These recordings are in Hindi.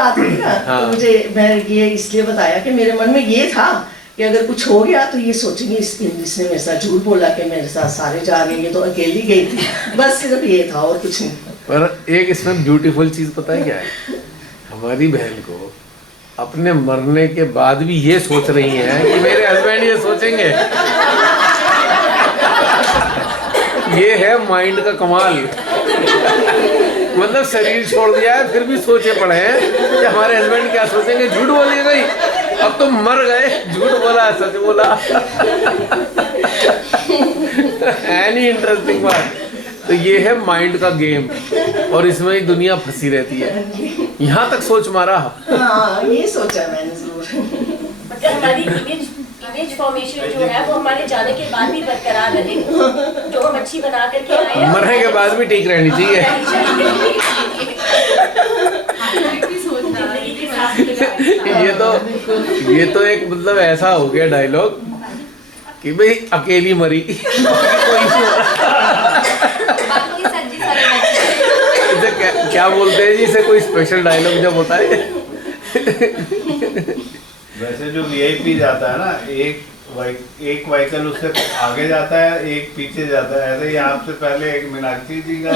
बात हुई ना हाँ। तो मुझे मैं ये इसलिए बताया कि मेरे मन में ये था कि अगर कुछ हो गया तो ये सोचेंगे इसने मेरे साथ झूठ बोला कि मेरे साथ सारे जा रहे हैं, ये तो अकेली गई थी। बस सिर्फ ये था और कुछ नहीं। पर एक इसमें ब्यूटीफुल चीज पता है क्या है, हमारी बहन को अपने मरने के बाद भी ये सोच रही हैं कि मेरे हस्बैंड ये सोचेंगे। ये है माइंड का कमाल। मतलब शरीर छोड़ दिया है फिर भी सोचे पड़े हैं कि हमारे हस्बैंड क्या सोचेंगे। झूठ बोलिए भाई, अब तो मर गए, झूठ बोला सच बोला। एनी इंटरेस्टिंग बात। तो ये है माइंड का गेम और इसमें ही दुनिया फंसी रहती है। यहाँ तक सोच मारा। हाँ ये सोचा मैंने जरूर। मतलब हमारी इमेज फॉर्मेशन जो है वो हमारे जाने के बाद भी बरकरार रहे, जो हम अच्छी बना करके आए हैं मरने के बाद भी ठीक रहनी चाहिए। ये तो एक मतलब ऐसा हो गया डायलॉग कि भाई अकेली मरी। इसे क्या बोलते हैं जी, इसे कोई स्पेशल डायलॉग जब होता है। वैसे जो वीआईपी जाता है ना, एक व्हीकल उससे आगे जाता है, एक पीछे जाता है। ऐसे ही आपसे पहले एक मीनाक्षी जी का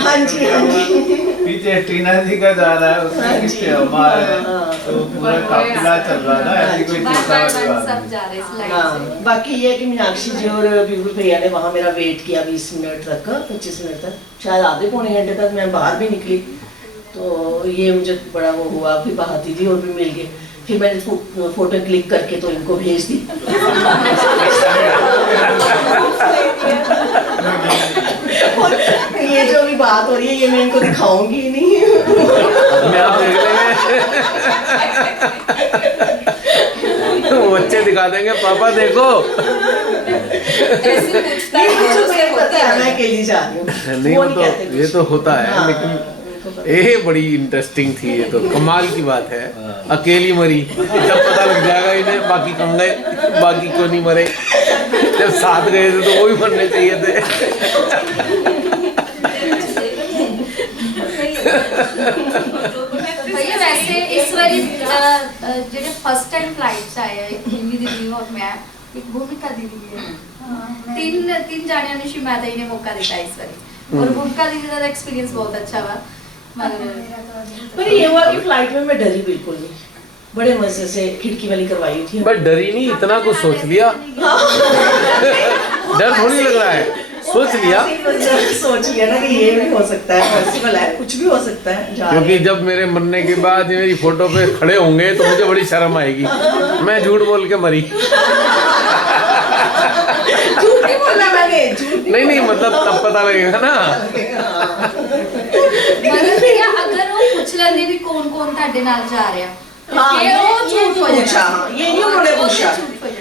पीछे टीना जी का जा रहा है, उसके पीछे हमारा है, तो पूरा काफिला चल रहा है ना। ऐसी कोई चिंता वाली बात नहीं। बाकी ये है कि मीनाक्षी जी और पीयूष भैया ने वहाँ मेरा वेट किया 20 मिनट तक, 25 मिनट तक, शायद आधे पौने घंटे तक। मैं बाहर भी निकली तो ये मुझे बड़ा वो हुआ। फिर बहाती जी और भी मिल गए, फिर मैंने फोटो क्लिक करके तो इनको भेज दी। ये जो भी बात हो रही है ये मैं इनको दिखाऊंगी ही नहीं। आप देख लेंगे तो बच्चे दिखा देंगे, पापा देखो। मैं अकेली जा रही हूँ। नहीं वो तो ये तो होता है। लेकिन ये बड़ी इंटरेस्टिंग थी। ये तो कमाल की बात है। अकेली मरी, जब पता लग जाएगा इन्हें बाकी कम गए, बाकी क्यों नहीं मरे। जब साथ गए थे तो वो भी मरने चाहिए थे। वैसे इस बारी ਜਿਹੜੇ ਫਸਟ ਟਾਈਮ ਫਲਾਈਟਸ ਆਏ ਆ ਹਿੰਦੀ ਦਿੱਲੀ और मैं एक भूमिका दीदी है, तीन जानियां ने शिमाता जी ने मौका दिया इस बारी और भूमिका दीदी का एक्सपीरियंस बहुत अच्छा हुआ। पर ये हुआ कि फ्लाइट में मैं डरी बिल्कुल नहीं, बड़े मजे से खिड़की वाली करवाई थी। बट डरी नहीं, इतना कुछ सोच लिया। डर थोड़ी लग रहा है, सोच लिया ना कि ये भी हो सकता है, पॉसिबल है, कुछ भी हो सकता है। क्योंकि जब मेरे मरने के बाद मेरी फोटो पे खड़े होंगे तो मुझे बड़ी शर्म आएगी। मैं झूठ बोल के मरी। नहीं मतलब तब पता लगेगा ना। अगर वो पूछ लेंगे भी कौन कौन ਤੁਹਾਡੇ ਨਾਲ जा रहा, ये नहीं उन्होंने पूछा।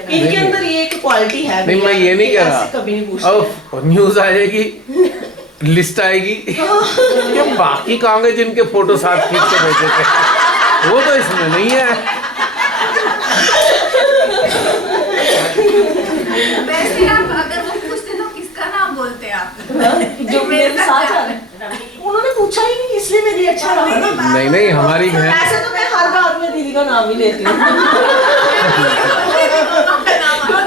इनके अंदर ये एक क्वालिटी है। नहीं मैं ये नहीं कह रहा, कभी नहीं पूछा। और न्यूज आ जाएगी, लिस्ट आएगी ये बाकी कहाँ गए जिनके फोटो साथ खींच के भेजे थे, वो तो इसमें नहीं है। वैसे आप अगर वो पूछते तो किसका नाम बोलते आप? जो मेरे साथ आ रहे उन्होंने पूछा ही नहीं, इसलिए मेरी अच्छा रहा ना। नहीं हमारी बहन, ऐसे तो मैं हर बात में दीदी का नाम ही लेती हूँ।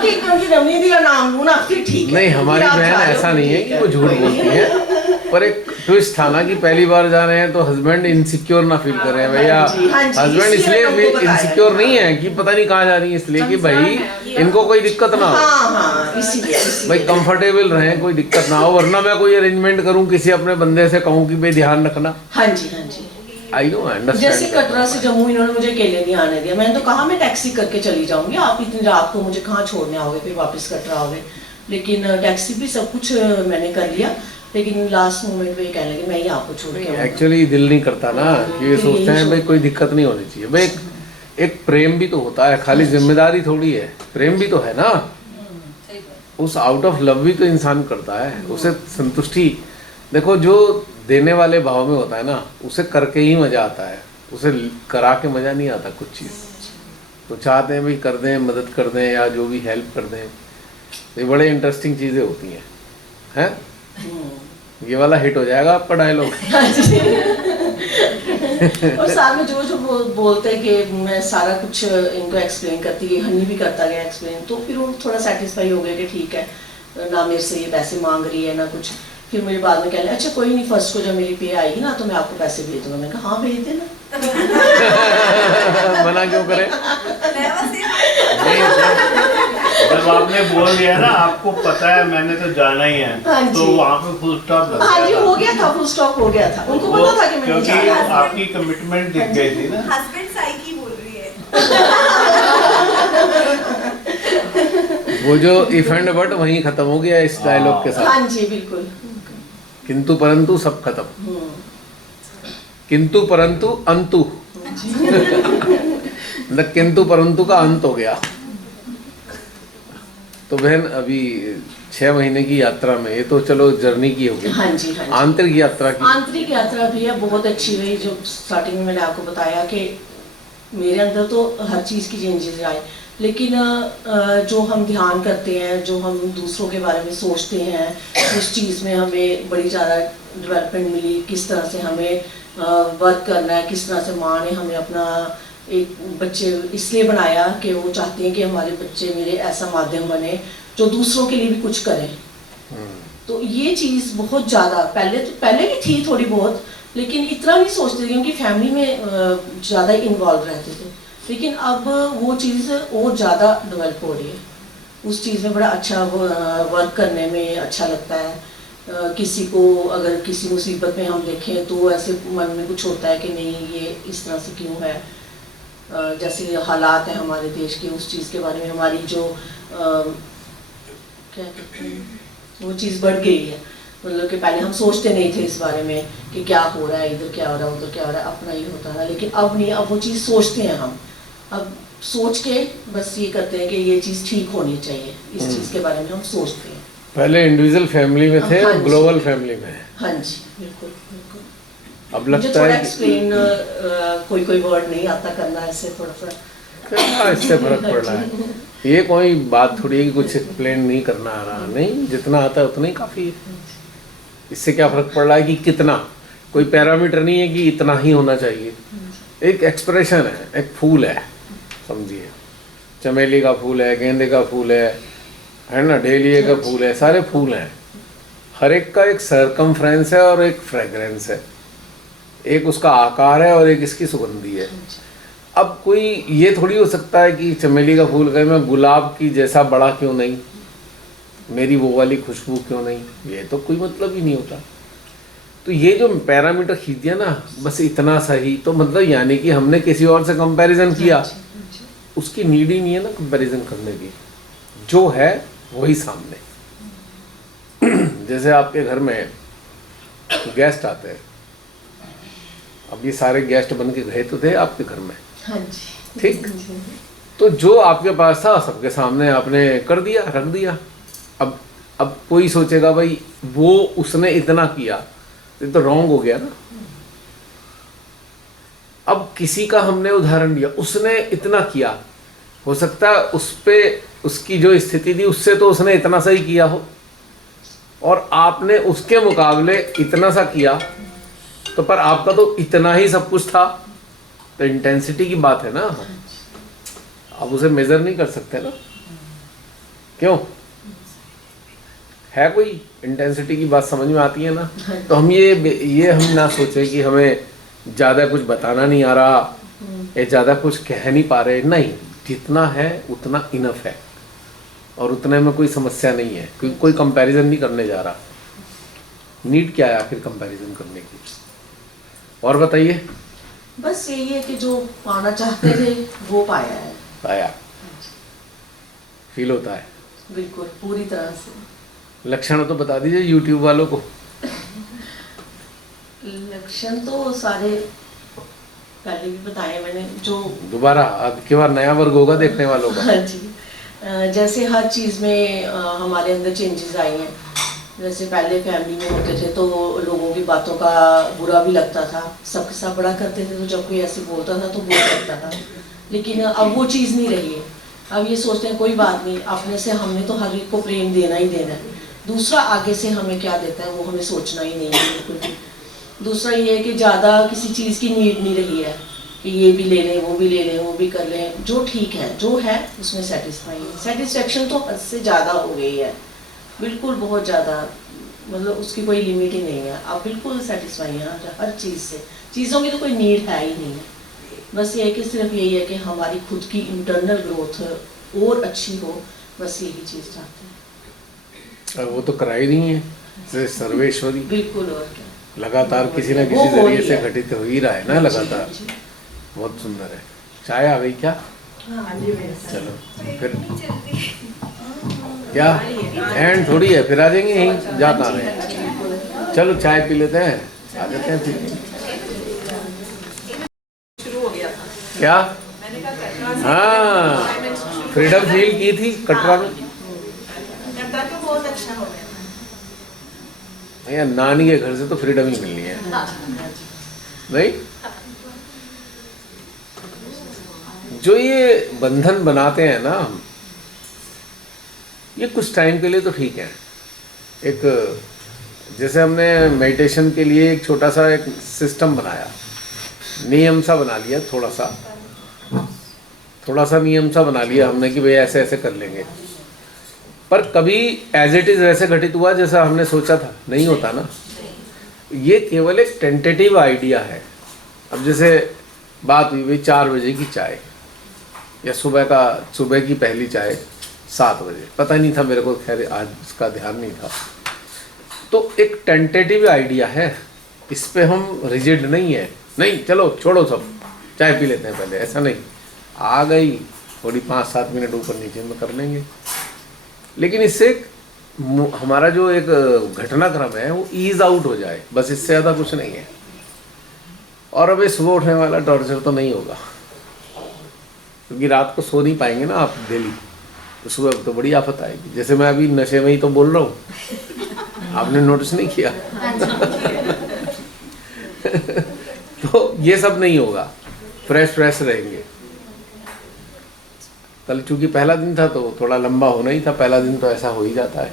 क्योंकि रमनी दी का नाम लूँ ना फिर ठीक है। नहीं हमारी बहन ऐसा नहीं है कि वो झूठ बोलती है, पर एक ट्विस्ट था ना कि पहली बार जा रहे हैं तो हस्बैंड इनसिक्योर ना फील कर रहे हैं भैया। हस्बैंड इसलिए इनसिक्योर नहीं है कि पता नहीं कहाँ जा रही है, इसलिए कि भाई इनको कोई दिक्कत ना हो, भाई कंफर्टेबल रहे, कोई दिक्कत ना हो। वरना मैं कोई अरेंजमेंट करूँ किसी अपने बंदे से कहूँ कि भाई ध्यान रखना। हाँ जी आई नो अंडरस्टैंड। जैसे कटरा से जम्मू इन्होंने मुझे अकेले नहीं आने दिया। मैंने तो कहा मैं टैक्सी करके चली जाऊंगी, आप इतनी रात को मुझे कहाँ छोड़ने आओगे, फिर वापस कटरा आओगे। लेकिन टैक्सी भी सब कुछ मैंने कर लिया, लेकिन लास्ट मोमेंट पे कहने लगे मैं ही आपको छोड़ के आऊंगा। एक्चुअली दिल नहीं करता ना, ये सोचते हैं भाई कोई दिक्कत नहीं होनी चाहिए। भाई एक प्रेम भी तो होता है, खाली जिम्मेदारी थोड़ी है, प्रेम भी तो है ना। उस आउट ऑफ लव भी तो इंसान करता है, उसे संतुष्टि। देखो जो देने वाले भाव में होता है ना, उसे करके ही मजा आता है, उसे करा के मजा नहीं आता कुछ चीज़। तो चाहते हैं भाई कर दें, मदद कर दें या जो भी हेल्प कर दें, ये बड़े इंटरेस्टिंग चीज़ें होती हैं। हैं ये वाला हिट हो जाएगा आपका डायलॉग। और साथ में जो जो बोलते हैं कि मैं सारा कुछ इनको एक्सप्लेन करती गई, हनी भी करता गया एक्सप्लेन, तो फिर वो थोड़ा सेटिस्फाई हो गया कि ठीक है, ना मेरे से ये पैसे मांग रही है ना कुछ। फिर मुझे बाद में कहने अच्छा कोई नहीं, फर्स्ट को जब मेरी पे आएगी ना तो मैं आपको पैसे भेज दूंगा। मैंने कहा हाँ भेज देना। मना क्यों करें? जब आपने बोल दिया ना आपको पता है मैंने तो जाना ही है, हाँ जी। तो वहाँ पे फुल स्टॉप लग हाँ जी, गया था। हो गया था, फुल स्टॉप हो गया था, उनको वो- पता था कि मैंने क्योंकि जाना है। आपकी कमिटमेंट दिख गई थी ना। हस्बैंड साइकी बोल रही है। वो जो इफ एंड बट वहीं खत्म हो गया इस डायलॉग के साथ। हाँ जी बिल्कुल। किंतु परंतु सब खत्म, किंतु परंतु अंतु मतलब किंतु परंतु का अंत हो गया। तो बहन अभी 6 महीने की यात्रा में, ये तो चलो जर्नी की होगी, हाँ जी हाँ जी। आंतरिक यात्रा की आंतरिक यात्रा भी है, बहुत अच्छी रही। जो स्टार्टिंग में मैंने आपको बताया कि मेरे अंदर तो हर चीज़ की चेंजेस आए, लेकिन जो हम ध्यान करते हैं, जो हम दूसरों के बारे में सोचते हैं, उस चीज़ में हमें बड़ी ज़्यादा डेवलपमेंट मिली। किस तरह से हमें वर्क करना है, किस तरह से माँ ने हमें अपना एक बच्चे इसलिए बनाया कि वो चाहते हैं कि हमारे बच्चे मेरे ऐसा माध्यम बने जो दूसरों के लिए भी कुछ करें। तो ये चीज़ बहुत ज़्यादा पहले भी थी थोड़ी बहुत, लेकिन इतना नहीं सोचते थे क्योंकि फैमिली में ज़्यादा इन्वॉल्व रहते थे। लेकिन अब वो चीज़ और ज़्यादा डेवलप हो रही है, उस चीज़ में बड़ा अच्छा वर्क करने में अच्छा लगता है। किसी को अगर किसी मुसीबत में हम देखें तो ऐसे मन में कुछ होता है कि नहीं ये इस तरह से क्यों है, जैसे हालात हैं हमारे देश के, उस चीज़ के बारे में हमारी जो क्या कहते हैं वो चीज़ बढ़ गई है। मतलब कि पहले हम सोचते नहीं थे इस बारे में कि क्या हो रहा है, इधर क्या हो रहा है, उधर क्या हो रहा है, अपना ही होता था। लेकिन अब नहीं, अब वो चीज़ सोचते हैं हम, अब सोच के बस ये करते हैं कि ये चीज़ ठीक होनी चाहिए, इस चीज़ के बारे में हम सोचते हैं। पहले इंडिविजुअल फैमिली में थे, हाँ अब जी। ग्लोबल फैमिली में है। हाँ जी बिल्कुल बिल्कुल। अब मुझे लगता थोड़ा है कि एक्सप्लेन कोई वर्ड नहीं आता करना, ऐसे थोड़ा सा क्या इससे फर्क पड़ रहा है। ये कोई बात थोड़ी है कि कुछ एक्सप्लेन नहीं करना आ रहा, नहीं, जितना आता है उतना ही काफ़ी है। इससे क्या फर्क पड़ रहा है कि कितना, कोई पैरामीटर नहीं है कि इतना ही होना चाहिए। एक एक्सप्रेशन है, एक फूल है, समझिए, चमेली का फूल है, गेंदे का फूल है ना, डेलिया का फूल है, सारे फूल हैं। हर एक का एक सरकमफ्रेंस है और एक फ्रेग्रेंस है, एक उसका आकार है और एक इसकी सुगंधी है। अब कोई ये थोड़ी हो सकता है कि चमेली का फूल कहे मैं गुलाब की जैसा बड़ा क्यों नहीं, मेरी वो वाली खुशबू क्यों नहीं, ये तो कोई मतलब ही नहीं होता। तो ये जो पैरामीटर खींच दिया ना, बस इतना सही, तो मतलब यानी कि हमने किसी और से कंपैरिजन किया, उसकी नीड ही नहीं है ना कंपैरिजन करने की, जो है वही सामने। जैसे आपके घर में गेस्ट आते हैं, अब ये सारे गेस्ट बन के गए तो थे आपके घर में, हाँ जी ठीक, तो जो आपके पास था सबके सामने आपने कर दिया, रख दिया। अब कोई सोचेगा भाई वो उसने इतना किया, ये तो रॉन्ग हो गया ना। अब किसी का हमने उदाहरण दिया, उसने इतना किया, हो सकता है उस पे उसकी जो स्थिति थी उससे तो उसने इतना सही किया हो, और आपने उसके मुकाबले इतना सा किया, तो पर आपका तो इतना ही सब कुछ था। तो इंटेंसिटी की बात है ना, आप उसे मेजर नहीं कर सकते ना, क्यों है कोई इंटेंसिटी की बात समझ में आती है ना। तो हम ये हम ना सोचे कि हमें ज़्यादा कुछ बताना नहीं आ रहा या ज़्यादा कुछ कह नहीं पा रहे, नहीं, जितना है उतना इनफ है और उतने में कोई समस्या नहीं है, क्योंकि कोई कंपैरिजन नहीं करने जा रहा। नीड क्या है आखिर कंपैरिजन करने की? और बताइए। बस यही है कि जो पाना चाहते थे वो पाया है, पाया, फील होता है बिल्कुल पूरी तरह से। लक्षण तो बता दीजिए यूट्यूब वालों को। लक्षण तो सारे पहले भी बताए मैंने, जो दोबारा अब की बार नया वर्ग होगा देखने वालों का। हाँ जी, जैसे हर चीज़ में हमारे अंदर चेंजेस आई हैं। जैसे पहले फैमिली में होते थे तो लोगों की बातों का बुरा भी लगता था, सबके साथ बड़ा करते थे, तो जब कोई ऐसे बोलता था तो बुरा लगता था। लेकिन अब वो चीज़ नहीं रही है। अब ये सोचते हैं कोई बात नहीं, अपने से हमने तो हर एक को प्रेम देना ही देना है, दूसरा आगे से हमें क्या देता है वो हमें सोचना ही नहीं है बिल्कुल भी। दूसरा ये है कि ज़्यादा किसी चीज़ की नीड नहीं रही है कि ये भी ले लें, वो भी ले लें, वो भी कर लें। जो ठीक है, जो है उसमें सेटिस्फेक्शन तो हद से ज़्यादा हो गई है, बिल्कुल बहुत ज़्यादा, मतलब उसकी कोई लिमिट ही नहीं है। आप बिल्कुल सेटिस्फाई हैं हर चीज़ से, चीज़ों की तो कोई नीड है ही नहीं है। बस ये है कि सिर्फ यही है कि हमारी खुद की इंटरनल ग्रोथ और अच्छी हो, बस यही चीज़ चाहते हैं। वो तो करा ही नहीं है, जैसे सर्वेश्वरी बिल्कुल, और क्या, लगातार किसी न किसी जरिए से घटित हो ही रहा है ना लगातार। बहुत सुंदर है। चाय आ गई क्या? चलो फिर क्या एंड थोड़ी है, फिर आ जाएंगे यहीं, जाता रहे। चलो चाय पी लेते हैं, आ जाते हैं फिर। शुरू हो गया था, क्या? मैंने कहा कटरा हाँ, फ्रीडम फील की थी कटरा में। कटरा तो बहुत अच्छा हो गया। भैया नानी के घर से तो फ्रीडम ही मिलनी है, नहीं? जो ये बंधन बनाते हैं ना हम, ये कुछ टाइम के लिए तो ठीक है। एक जैसे हमने मेडिटेशन के लिए एक छोटा सा एक सिस्टम बनाया, नियम सा बना लिया, थोड़ा सा नियम सा बना लिया हमने कि भाई ऐसे ऐसे कर लेंगे, पर कभी एज इट इज़ वैसे घटित हुआ जैसा हमने सोचा था? नहीं होता ना। ये केवल एक टेंटेटिव आइडिया है। अब जैसे बात हुई भाई 4 बजे की चाय, या सुबह की पहली चाय 7 बजे, पता नहीं था मेरे को, खैर आज इसका ध्यान नहीं था। तो एक टेंटेटिव आइडिया है, इस पे हम रिजिड नहीं है, नहीं चलो छोड़ो सब, चाय पी लेते हैं पहले, ऐसा नहीं। आ गई थोड़ी 5-7 मिनट ऊपर नीचे में कर लेंगे, लेकिन इससे हमारा जो एक घटनाक्रम है वो ईज आउट हो जाए, बस इससे ज़्यादा कुछ नहीं है। और अब ये सुबह उठने वाला टॉर्चर तो नहीं होगा, क्योंकि रात को सो नहीं पाएंगे ना आप डेली, तो सुबह तो बड़ी आफत आएगी। जैसे मैं अभी नशे में ही तो बोल रहा हूँ, आपने नोटिस नहीं किया? तो ये सब नहीं होगा, फ्रेश रहेंगे। कल चूंकि पहला दिन था तो थोड़ा लंबा होना ही था, पहला दिन तो ऐसा हो ही जाता है,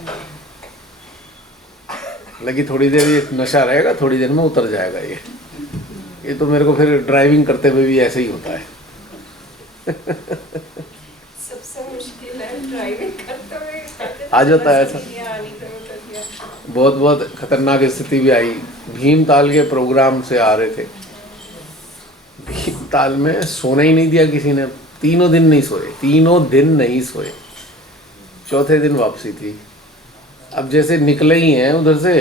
लेकिन थोड़ी देर ये नशा रहेगा, थोड़ी देर में उतर जाएगा। ये तो मेरे को फिर ड्राइविंग करते हुए भी ऐसे ही होता है। सबसे मुश्किल है ड्राइविंग करते हुए, आ जाता है ऐसा। बहुत खतरनाक स्थिति भी आई। भीमताल के प्रोग्राम से आ रहे थे, भीमताल में सोने ही नहीं दिया किसी ने, 3 दिन नहीं सोए, चौथे दिन वापसी थी। अब जैसे निकले ही हैं उधर से,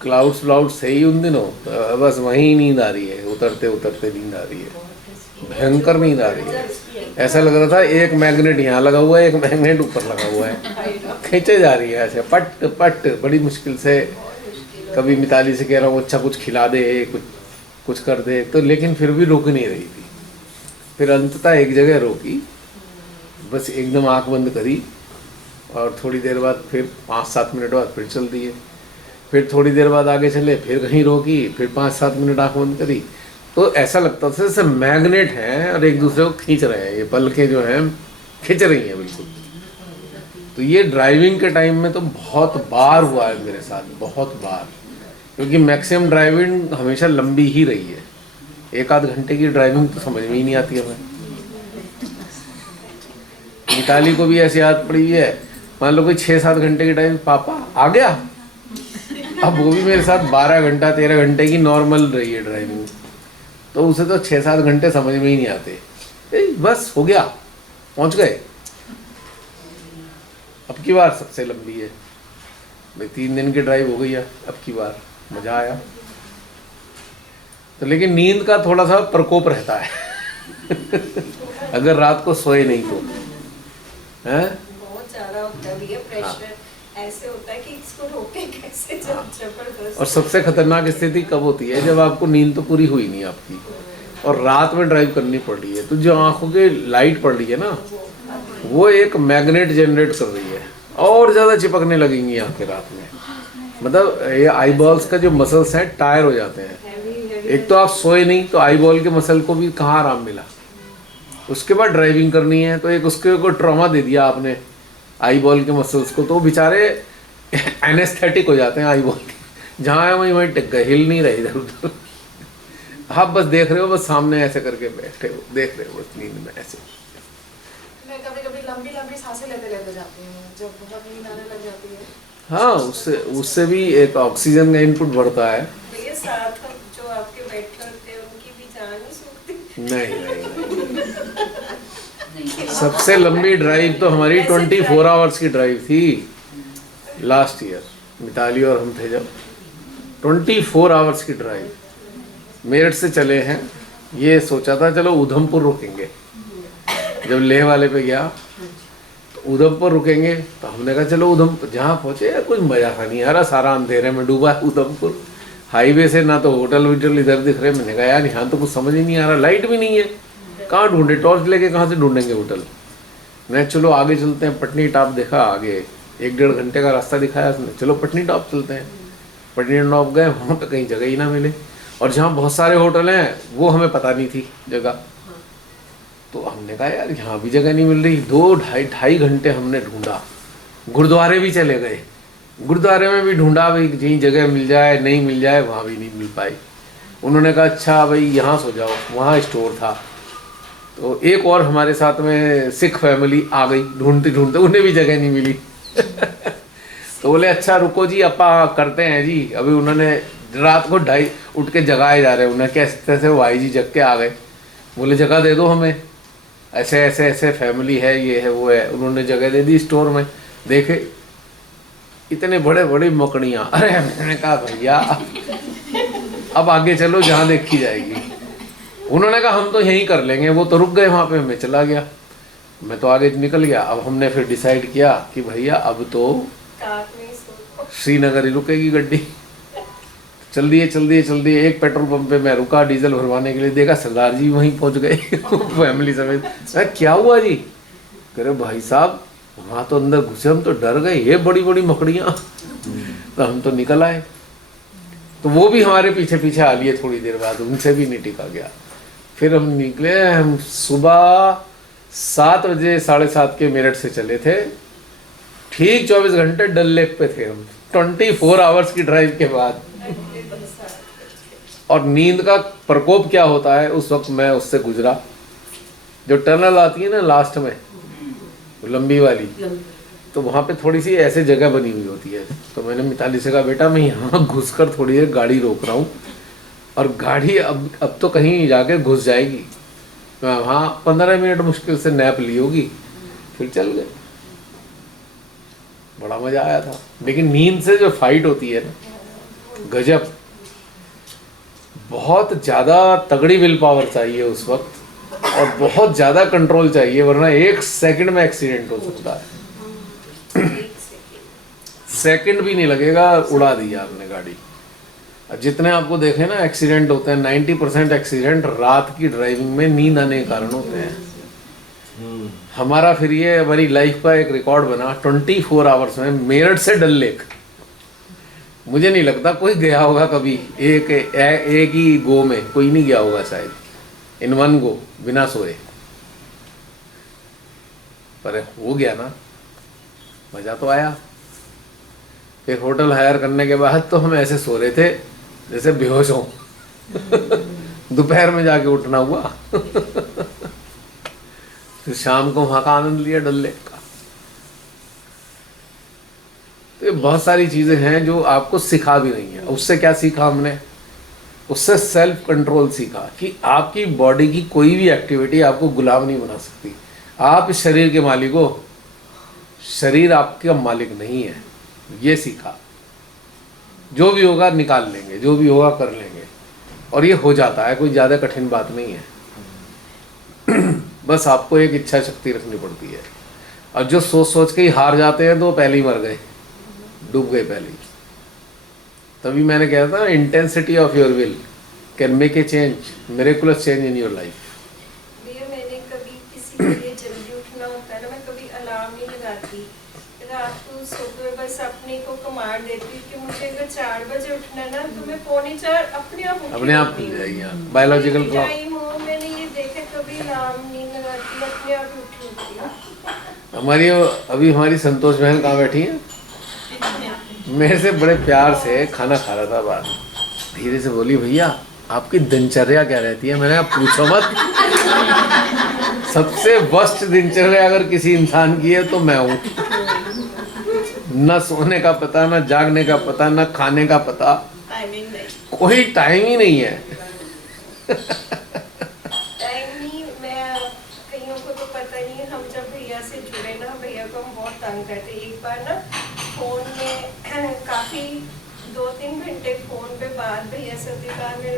क्लाउड्स थे ही उन दिनों, तो बस वहीं नींद आ रही है, उतरते नींद आ रही है, भयंकर नींद आ रही है। ऐसा लग रहा था एक मैग्नेट यहाँ लगा हुआ है, एक मैग्नेट ऊपर लगा हुआ है, खींचे जा रही है ऐसे पट। बड़ी मुश्किल से कभी मिताली से कह रहा हूँ अच्छा कुछ खिला दे, कुछ कर दे, तो लेकिन फिर भी रुक नहीं रही थी। फिर अंततः एक जगह रोकी, बस एकदम आंख बंद करी, और थोड़ी देर बाद फिर 5-7 मिनट बाद फिर चल दिए, फिर थोड़ी देर बाद आगे चले, फिर कहीं रोकी, फिर 5-7 मिनट आंख बंद करी। तो ऐसा लगता था जैसे मैग्नेट हैं और एक दूसरे को खींच रहे हैं, ये पलकें जो हैं खींच रही हैं बिल्कुल। तो ये ड्राइविंग के टाइम में तो बहुत बार हुआ है मेरे साथ, बहुत बार, क्योंकि मैक्सिमम ड्राइविंग हमेशा लंबी ही रही है। 1-8 घंटे की ड्राइविंग तो समझ में ही नहीं आती हमें। मिताली को भी ऐसी आदत पड़ी हुई है, मान लो कोई 6-7 घंटे की ड्राइविंग, पापा आ गया। अब वो भी मेरे साथ 12 घंटा 13 घंटे की नॉर्मल रही है ड्राइविंग, तो उसे तो 6-7 घंटे समझ में ही नहीं आते। बस हो गया, पहुंच गए। अब की बार सबसे लंबी है भाई, 3 दिन की ड्राइव हो गई है अब की बार, मजा आया। तो लेकिन नींद का थोड़ा सा प्रकोप रहता है अगर रात को सोए नहीं तो, हैं? बहुत ज्यादा होता है भैया, प्रेशर ऐसे होता है कि इसको रोके कैसे, जबरदस्त। और सबसे खतरनाक स्थिति कब होती है? जब आपको नींद तो पूरी हुई नहीं आपकी, और रात में ड्राइव करनी पड़ रही है, तो जो आंखों की लाइट पड़ रही है ना, वो एक मैग्नेट जनरेट कर रही है, और ज़्यादा चिपकने लगेंगी आंखें रात में। मतलब ये आई बॉल्स का जो मसल्स हैं टायर हो जाते हैं। एक तो आप सोए नहीं, तो आई बॉल के मसल को भी कहाँ आराम मिला। उसके बाद ड्राइविंग करनी है, तो एक उसके को ट्रॉमा दे दिया आपने आई बॉल के मसल्स को, तो बेचारे एनेस्थेटिक हो जाते हैं आई बॉल के, जहाँ है वहीं वहीं टिक गए, हिल नहीं रहे इधर उधर। आप बस देख रहे हो, बस सामने ऐसे करके बैठे हो, देख रहे हो बस नींद में ऐसे। मैं कभी कभी लंबी लंबी सांसें लेते लेते जाती हूँ जब बहुत नींद आने लग जाती है। हाँ, उससे भी एक ऑक्सीजन का इनपुट बढ़ता है। ये साथ जो आपके बैठे होते हैं उनकी भी जान नहीं सूखती। नहीं, सबसे लंबी ड्राइव तो हमारी 24 आवर्स की ड्राइव थी लास्ट ईयर, मिताली और हम थे जब। 24 आवर्स की ड्राइव मेरठ से चले हैं। ये सोचा था चलो उधमपुर रुकेंगे, जब लेह वाले पे गया तो उधमपुर रुकेंगे, तो हमने कहा चलो उधमपुर। जहाँ पहुँचे कुछ मजा सा नहीं आ रहा, सारा अंधेरे में डूबा है उधमपुर। हाईवे से ना तो होटल वोटल इधर दिख रहे। मैंने कहा यार यहाँ तो कुछ समझ ही नहीं आ रहा, लाइट भी नहीं है, कहाँ ढूंढे, टॉर्च लेके कहाँ से ढूंढेंगे होटल। मैं चलो आगे चलते हैं, पटनी टॉप देखा आगे, 1-1.5 घंटे का रास्ता दिखाया उसने, चलो पटनी टॉप चलते हैं। पटनी टॉप गए, वहाँ पे कहीं जगह ही ना मिले, और जहाँ बहुत सारे होटल हैं वो हमें पता नहीं थी जगह। तो हमने कहा यार यहाँ भी जगह नहीं मिल रही। 2-2.5 घंटे हमने ढूंढा, गुरुद्वारे भी चले गए, गुरुद्वारे में भी ढूंढा भाई कहीं जगह मिल जाए, नहीं मिल जाए, वहाँ भी नहीं मिल पाई। उन्होंने कहा अच्छा भाई यहाँ सो जाओ, वहाँ स्टोर था। तो एक और हमारे साथ में सिख फैमिली आ गई, ढूंढते ढूंढते उन्हें भी जगह नहीं मिली। तो बोले अच्छा रुको जी अपा करते हैं जी। अभी उन्होंने रात को 2:30 उठ के जगाए जा रहे, उन्हें कैसे से भाई जी जग के आ गए, बोले जगह दे दो हमें, ऐसे ऐसे ऐसे फैमिली है, ये है वो है। उन्होंने जगह दे दी स्टोर में। देखे इतने बड़े बड़े मकड़ियाँ। अरे मैंने कहा भैया अब आगे चलो जहाँ देखी जाएगी। उन्होंने कहा हम तो यहीं कर लेंगे, वो तो रुक गए वहाँ पे, मैं चला गया, मैं तो आगे निकल गया। अब हमने फिर डिसाइड किया कि भैया अब तो श्रीनगर ही रुकेगी गड्डी। चल दिए। एक पेट्रोल पंप पे मैं रुका डीजल भरवाने के लिए, देखा सरदार जी वहीं पहुंच गए फैमिली समेत। सर क्या हुआ जी? कह रहे भाई साहब वहाँ तो अंदर घुसे, हम तो डर गए, ये बड़ी बड़ी मकड़ियाँ। तो हम तो निकल आए, तो वो भी हमारे पीछे पीछे आ लिए थोड़ी देर बाद, उनसे भी नहीं टिका गया। फिर हम निकले, हम सुबह 7 बजे 7:30 के मेरठ से चले थे, ठीक 24 घंटे डल लेक पे थे हम 24 आवर्स की ड्राइव के बाद। और नींद का प्रकोप क्या होता है उस वक्त मैं उससे गुजरा। जो टनल आती है ना लास्ट में लंबी वाली, तो वहाँ पे थोड़ी सी ऐसे जगह बनी हुई होती है। तो मैंने मिताली से कहा बेटा मैं यहाँ घुसकर थोड़ी देर गाड़ी रोक रहा हूँ, और गाड़ी अब तो कहीं जाके घुस जाएगी। मैं वहाँ 15 मिनट मुश्किल से नैप ली होगी, फिर चल गए। बड़ा मजा आया था। लेकिन नींद से जो फाइट होती है ना, गजब, बहुत ज़्यादा तगड़ी विल पावर चाहिए उस वक्त, और बहुत ज़्यादा कंट्रोल चाहिए, वरना 1 सेकंड में एक्सीडेंट हो सकता है। सेकंड भी नहीं लगेगा, उड़ा दी आपने गाड़ी। जितने आपको देखे ना एक्सीडेंट होते हैं, 90% एक्सीडेंट रात की ड्राइविंग में नींद आने के कारण होते हैं। हमारा फिर ये हमारी लाइफ का एक रिकॉर्ड बना 24 आवर्स में मेरठ से डल लेक। मुझे नहीं लगता कोई गया होगा कभी एक ही गो में, कोई नहीं गया होगा शायद, इन वन गो, बिना सोए। पर हो गया ना, मजा तो आया। फिर होटल हायर करने के बाद तो हम ऐसे सो रहे थे जैसे बेहोश हो। दोपहर में जाके उठना हुआ। फिर शाम को वहां का आनंद लिया डल लेक का। तो ये बहुत सारी चीजें हैं जो आपको सिखा भी नहीं है। उससे क्या सीखा हमने? उससे सेल्फ कंट्रोल सीखा कि आपकी बॉडी की कोई भी एक्टिविटी आपको गुलाम नहीं बना सकती। आप इस शरीर के मालिक हो, शरीर आपका मालिक नहीं है। ये सीखा। जो भी होगा निकाल लेंगे, जो भी होगा कर लेंगे, और ये हो जाता है, कोई ज़्यादा कठिन बात नहीं है। बस आपको एक इच्छा शक्ति रखनी पड़ती है। और जो सोच सोच के ही हार जाते हैं तो पहले ही मर गए, डूब गए पहले ही। तभी मैंने कहा था intensity of your will can make a change, miraculous change in your life. भैया मैंने कभी किसी के लिए जल्दी उठना होता है ना, मैं कभी अलार्म नहीं लगाती। रात को सोते हुए बस अपने को कमांड देती हूँ कि मुझे अगर 4 बजे उठना है ना, तो मैं 3:45 अपने आप खुल जाएगी। बायोलॉजिकल क्लॉक टाइम हो, मैंने ये देखा कभी अलार्म नहीं लगाती, अपने आप उठ होती है। हमारी अभी हमारी संतोष बहन कहाँ बैठी है? मेरे से बड़े प्यार से खाना खा रहा था बाहर, धीरे से बोली भैया आपकी दिनचर्या क्या रहती है? मैंने आप पूछो मत। सबसे वर्स्ट दिनचर्या अगर किसी इंसान की है तो मैं हूँ। न सोने का पता, न जागने का पता, न खाने का पता, टाइमिंग नहीं, कोई टाइम ही नहीं है। टाइम नहीं। मैं कईयों को तो पता नहीं, हम जब भैया से जुड़े ना, भैया को हम बहुत तंग करते। एक बार ना फोन में काफी 2-3 घंटे फोन पे बात भैया से होती, मैंने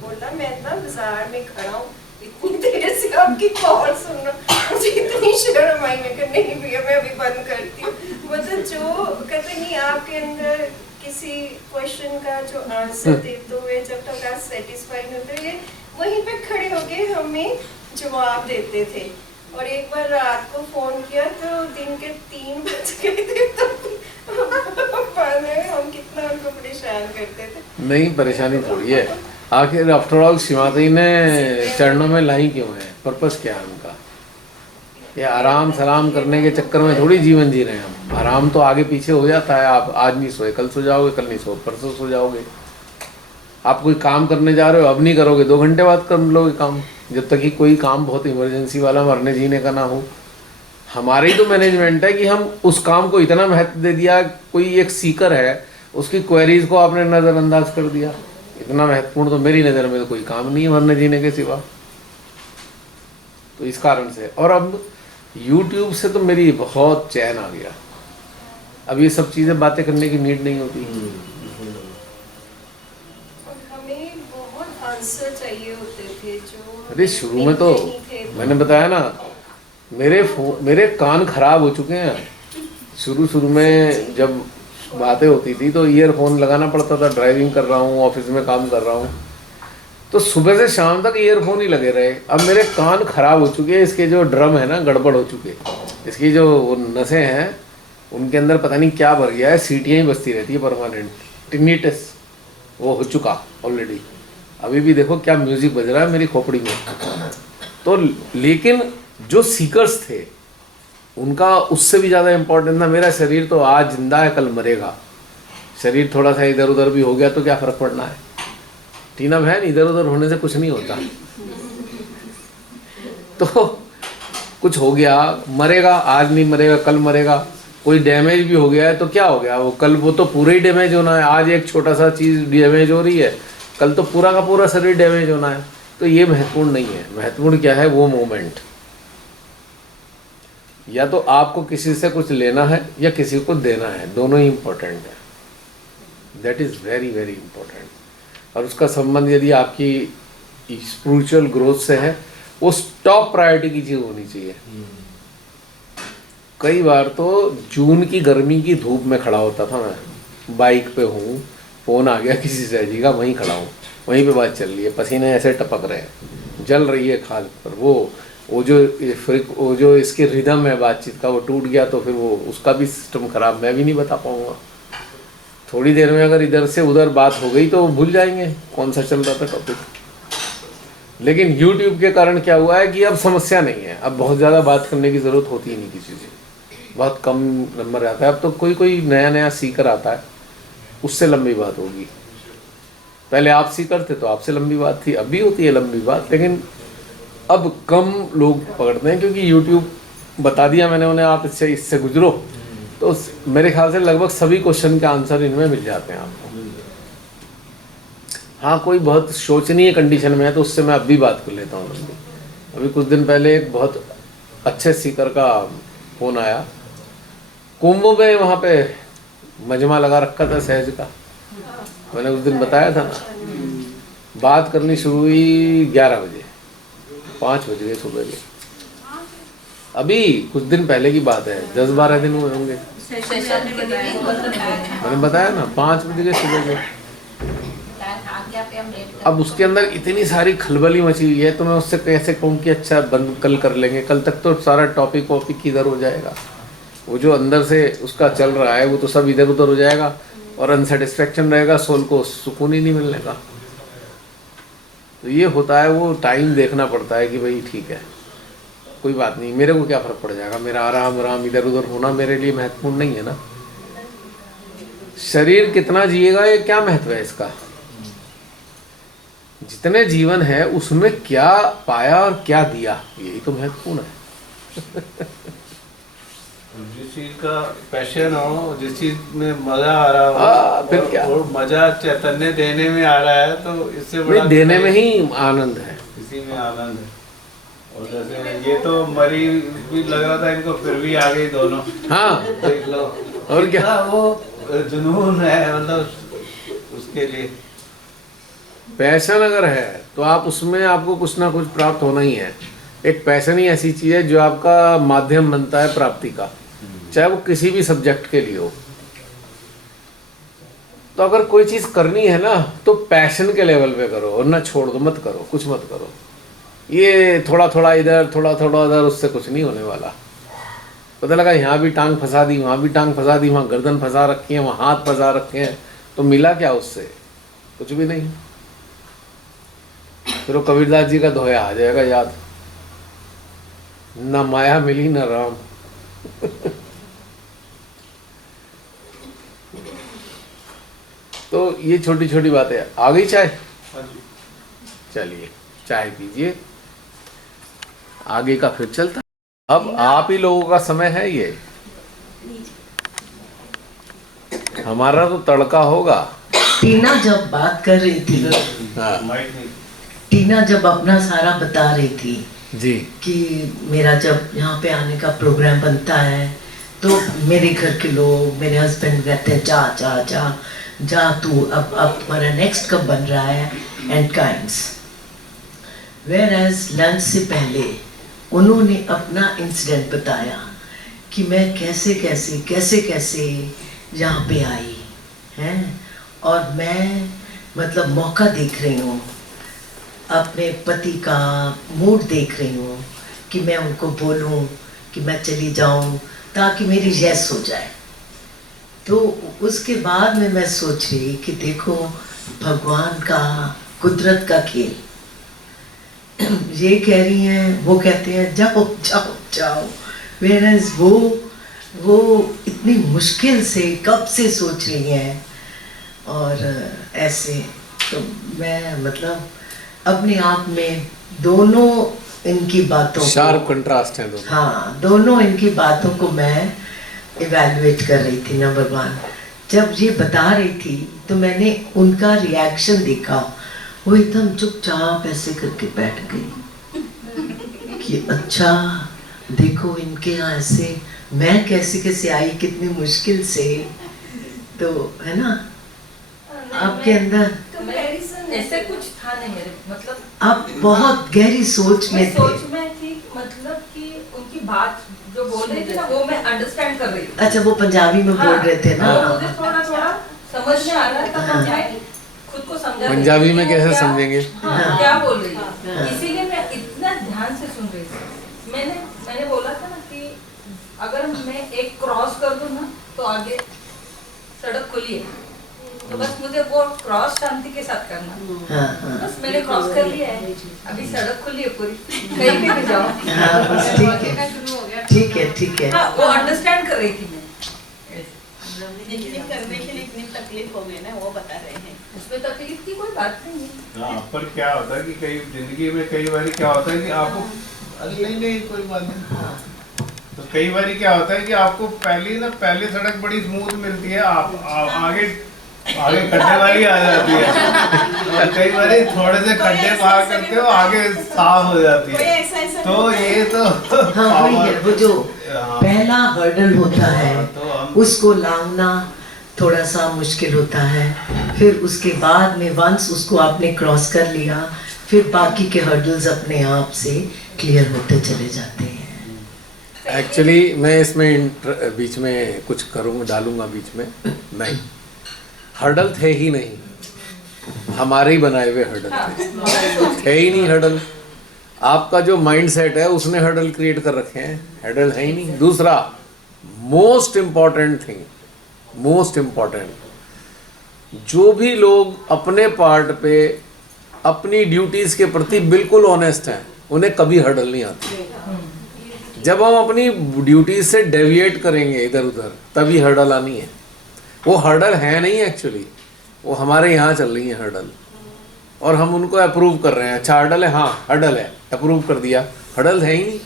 बोला मैं ना बाजार में खड़ा हूँ, इतनी देर से आपकी कॉल सुन रहा, मुझे इतनी शर्म आई। मैं कहा नहीं भैया मैं अभी बंद करती हूँ। मतलब जो कहते नहीं, आपके अंदर किसी क्वेश्चन का जो आंसर देते हुए जब तक आप सेटिस्फाइड होते हैं, वहीं पे खड़े होके हमें जवाब देते थे। और एक बार रात को फोन किया तो दिन के 3 बज गए थे, तो हम कितना उनको परेशान करते थे। नहीं, परेशानी थोड़ी है। आखिर आफ्टर ऑल शिवाजी ने चरणों में लाई क्यों है? पर्पस क्या है उनका? ये आराम सलाम करने के चक्कर में थोड़ी जीवन जी रहे हैं हम। आराम तो आगे पीछे हो जाता है। आप आज नहीं सोए कल सो जाओगे, कल नहीं सो परसों सो जाओगे। आप कोई काम करने जा रहे हो, अब नहीं करोगे 2 घंटे बाद कर लोगे काम, जब तक कि कोई काम बहुत इमरजेंसी वाला मरने जीने का ना हो। हमारी तो मैनेजमेंट है कि हम उस काम को इतना महत्व दे दिया, कोई एक सीकर है उसकी क्वेरीज को आपने नज़रअंदाज कर दिया। इतना महत्वपूर्ण तो मेरी नज़र में तो कोई काम नहीं है मरने जीने के सिवा। तो इस कारण से, और अब YouTube से तो मेरी बहुत चैन आ गया। अब ये सब चीज़ें बातें करने की नीड नहीं होती। हमें बहुत आंसर चाहिए होते थे जो अरे शुरू में तो मैंने बताया ना, मेरे कान खराब हो चुके हैं। शुरू में जब बातें होती थी तो ईयरफोन लगाना पड़ता था। ड्राइविंग कर रहा हूँ, ऑफिस में काम कर रहा हूँ, तो सुबह से शाम तक ईयरफोन ही लगे रहे। अब मेरे कान खराब हो चुके हैं। इसके जो ड्रम है ना गड़बड़ हो चुके, इसकी जो नसें हैं उनके अंदर पता नहीं क्या भर गया है, सीटियाँ ही बजती रहती है परमानेंट। टिनिटस वो हो चुका ऑलरेडी। अभी भी देखो क्या म्यूजिक बज रहा है मेरी खोपड़ी में। तो लेकिन जो सीकर्स थे उनका उससे भी ज़्यादा इम्पोर्टेंट था। मेरा शरीर तो आज जिंदा है कल मरेगा। शरीर थोड़ा सा इधर उधर भी हो गया तो क्या फ़र्क पड़ना है? टीना बहन, इधर उधर होने से कुछ नहीं होता। तो कुछ हो गया मरेगा, आज नहीं मरेगा कल मरेगा। कोई डैमेज भी हो गया है तो क्या हो गया, वो कल वो तो पूरा ही डैमेज होना है। आज एक छोटा सा चीज़ डैमेज हो रही है, कल तो पूरा का पूरा शरीर डैमेज होना है। तो ये महत्वपूर्ण नहीं है। महत्वपूर्ण क्या है? वो मोमेंट। या तो आपको किसी से कुछ लेना है या किसी को देना है, दोनों ही इम्पोर्टेंट है। That is very very important. और उसका संबंध यदि आपकी स्पिरिचुअल ग्रोथ से है, वो टॉप प्रायोरिटी की चीज़ होनी चाहिए। कई बार तो जून की गर्मी की धूप में खड़ा होता था मैं, बाइक पे हूँ, फ़ोन आ गया किसी से जी का, वहीं खड़ा हूँ, वहीं पे बात चल रही है, पसीने ऐसे टपक रहे हैं, जल रही है खाल पर। वो जो इसके रिदम है बातचीत का, वो टूट गया तो फिर वो उसका भी सिस्टम खराब, मैं भी नहीं बता पाऊँगा। थोड़ी देर में अगर इधर से उधर बात हो गई तो भूल जाएंगे कौन सा चल रहा था टॉपिक। लेकिन YouTube के कारण क्या हुआ है कि अब समस्या नहीं है। अब बहुत ज़्यादा बात करने की ज़रूरत होती ही नहीं किसी से, बहुत कम नंबर आता है। अब तो कोई नया सीकर आता है, उससे लंबी बात होगी। पहले आप सीकर थे तो आपसे लंबी बात थी, अब भी होती है लंबी बात, लेकिन अब कम लोग पकड़ते हैं क्योंकि YouTube बता दिया मैंने उन्हें, आप इससे गुजरो, तो मेरे ख्याल से लगभग सभी क्वेश्चन के आंसर इनमें मिल जाते हैं आपको। हाँ, कोई बहुत शोचनीय कंडीशन में है तो उससे मैं अब भी बात कर लेता हूँ। अभी कुछ दिन पहले एक बहुत अच्छे सीकर का फ़ोन आया, कुंभ में वहाँ पे मजमा लगा रखा था सहज का, मैंने उस दिन बताया था ना। बात करनी शुरू हुई 11 बजे, 5 बज गए सुबह के। अभी कुछ दिन पहले की बात है, 10-12 दिन हुए होंगे। मैंने बताया ना 5 बज गए सुबह के। अब उसके अंदर इतनी सारी खलबली मची हुई है तो मैं उससे कैसे कहूँ कि अच्छा बंद कल कर लेंगे, कल तक तो सारा टॉपिक वॉपिक इधर हो जाएगा। वो जो अंदर से उसका चल रहा है वो तो सब इधर उधर हो जाएगा और अनसेटिस्फैक्शन रहेगा, सोल को सुकून ही नहीं मिलने का। तो ये होता है, वो टाइम देखना पड़ता है कि भाई ठीक है कोई बात नहीं, मेरे को क्या फ़र्क पड़ जाएगा, मेरा आराम इधर उधर होना मेरे लिए महत्वपूर्ण नहीं है ना। शरीर कितना जिएगा ये क्या महत्व है इसका? जितने जीवन है उसमें क्या पाया और क्या दिया, यही तो महत्वपूर्ण है। जिस चीज का पैशन हो, जिस चीज में मजा आ रहा हो, फिर क्या? और मजा चैतन्य देने में आ रहा है, तो इससे बड़ा देने में ही आनंद है, इसी में आनंद है। और जैसे ये तो मरी भी लग रहा था इनको, फिर भी आ गई दोनों। हाँ देख लो और क्या, कितना वो जुनून है, मतलब उसके लिए। पैशन अगर है तो आप उसमें आपको कुछ ना कुछ प्राप्त होना ही है। एक पैशन ही ऐसी चीज है जो आपका माध्यम बनता है प्राप्ति का, चाहे वो किसी भी सब्जेक्ट के लिए हो। तो अगर कोई चीज करनी है ना तो पैशन के लेवल पे करो, और ना छोड़ दो, मत करो, कुछ मत करो। ये थोड़ा थोड़ा इधर थोड़ा थोड़ा उधर, उससे कुछ नहीं होने वाला। पता लगा यहाँ भी टांग फंसा दी, वहाँ भी टांग फंसा दी, वहाँ गर्दन फंसा रखी है, वहाँ हाथ फंसा रखे हैं, तो मिला क्या उससे? कुछ भी नहीं। फिर वो कबीरदास जी का दोहा आ जाएगा याद, न माया मिली न राम। तो ये छोटी छोटी बातें। आ गई चाय? चलिए चाय पीजिए, आगे का फिर चलता। अब आप ही लोगों का समय है ये, हमारा तो तड़का होगा। टीना जब बात कर रही थी, हाँ टीना जब अपना सारा बता रही थी जी, कि मेरा जब यहाँ पे आने का प्रोग्राम बनता है तो मेरे घर के लोग, मेरे हस्बैंड कहते हैं जा जा जा जा तू, अब तुम्हारा नेक्स्ट कब बन रहा है, and kinds. Whereas lunch से पहले उन्होंने अपना इंसिडेंट बताया कि मैं कैसे कैसे कैसे कैसे यहाँ पे आई हैं, और मैं मतलब मौका देख रही हूँ, अपने पति का मूड देख रही हूँ कि मैं उनको बोलूँ कि मैं चली जाऊँ ताकि मेरी यस हो जाए। तो उसके बाद में मैं सोच रही कि देखो भगवान का, कुदरत का खेल। ये कह रही हैं, वो कहते हैं जाओ जाओ जाओ, वेयरएज वो इतनी मुश्किल से कब से सोच रही हैं। और ऐसे तो मैं मतलब अपने आप में दोनों इनकी बातों शार्प कंट्रास्ट है दोनों। हाँ, दोनों इनकी बातों को मैं इवैल्यूएट कर रही थी। नंबर वन, जब ये बता रही थी तो मैंने उनका रिएक्शन देखा, वो एकदम चुपचाप ऐसे करके बैठ गई कि अच्छा देखो इनके यहाँ ऐसे, मैं कैसे कैसे आई, कितनी मुश्किल से। तो है ना आपके अंदर ऐसे कुछ था नहीं मेरे, मतलब आप बहुत गहरी सोच में थे। सोच में थी, मतलब कि उनकी बात जो बोल रही थी ना वो मैं अंडरस्टैंड कर रही थी। अच्छा, वो पंजाबी में बोल रहे थे ना? तो मुझे थोड़ा थोड़ा समझ में आ रहा था, मैं खुद को समझा। पंजाबी में कैसे समझेंगे? हाँ, क्या बोल रही है, इसीलिए मैं इतना ध्यान से सुन रही थी। मैंने बोला था ना कि अगर मैं एक क्रॉस कर दूं ना तो आगे सड़क खुली है, तो बस मुझे वो क्रॉस शांति के साथ करना। बस मैंने क्रॉस कर लिया है, अभी सड़क खुली है पूरी, कहीं पे भी जाओ। हाँ, बस ठीक है, ठीक है, ठीक है। हाँ, वो अंडरस्टैंड कर रही थी मैं। लेकिन करने के लिए इतनी तकलीफ हो गई ना, वो बता रहे हैं। उसमें तकलीफ की कोई बात नहीं है। हाँ, पर क्या होता है कि कई जिंदगी में कई बार क्या होता है कि आपको नहीं कोई बात नहीं, तो कई बार क्या होता है कि आपको पहले सड़क बड़ी स्मूथ मिलती है, आप आगे खड्डे वाली आ जाती है, और कई बार थोड़े से खड्डे पार करते हो आगे साफ हो जाती है। तो ये तो हाँ वही है, वो जो पहला हर्डल होता है उसको लांघना थोड़ा सा मुश्किल होता है, फिर उसके बाद में वंस उसको आपने क्रॉस कर लिया, फिर बाकी के हर्डल्स अपने आप से क्लियर होते चले जाते हैं। एक्चुअली मैं इसमें बीच में कुछ करूँगा, डालूंगा बीच में। नहीं, हर्डल थे ही नहीं, हमारे ही बनाए हुए हर्डल थे ही नहीं हर्डल। आपका जो माइंड सेट है उसने हर्डल क्रिएट कर रखे हैं, हर्डल है ही नहीं। दूसरा most important thing, most important, जो भी लोग अपने पार्ट पे अपनी ड्यूटीज के प्रति बिल्कुल ऑनेस्ट हैं, उन्हें कभी हर्डल नहीं आती। जब हम अपनी ड्यूटीज से डेविएट करेंगे इधर उधर, तभी हर्डल आनी है। वो हर्डल है नहीं एक्चुअली, वो हमारे यहाँ चल रही है हर्डल, और हम उनको अप्रूव कर रहे हैं। अच्छा हर्डल है, हाँ हर्डल है, अप्रूव कर दिया। हर्डल है ही नहीं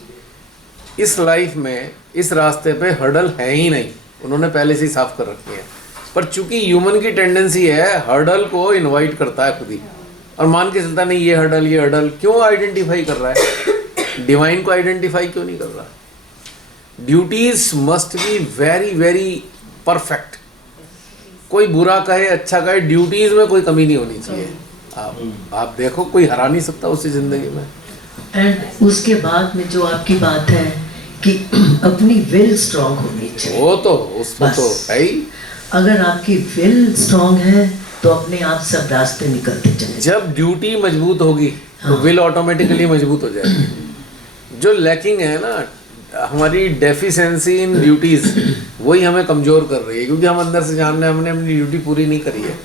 इस लाइफ में, इस रास्ते पे हर्डल है ही नहीं, उन्होंने पहले से ही साफ कर रखी है। पर चूंकि ह्यूमन की टेंडेंसी है, हर्डल को इनवाइट करता है खुद ही, और मान के चलता नहीं ये हर्डल क्यों आइडेंटिफाई कर रहा है, डिवाइन को आइडेंटिफाई क्यों नहीं कर रहा। Duties must be very very perfect, कोई बुरा कहे अच्छा कहे, ड्यूटीज में कोई कमी नहीं होनी चाहिए। आप देखो कोई हरा नहीं सकता उसी जिंदगी में। एंड उसके बाद में जो आपकी बात है कि अपनी विल स्ट्रांग होनी चाहिए, वो तो उसको तो है ही। अगर आपकी विल स्ट्रांग है तो अपने आप सब रास्ते निकलते चले। जब ड्यूटी मजबूत होगी तो विल ऑटोमेटिकली मजबूत हो जाएगी। जो लैकिंग है ना, हमारी डेफिशिएंसी इन ड्यूटीज, वही हमें कमजोर कर रही है, क्योंकि हम अंदर से जान रहे हैं हमने अपनी ड्यूटी पूरी नहीं करी है।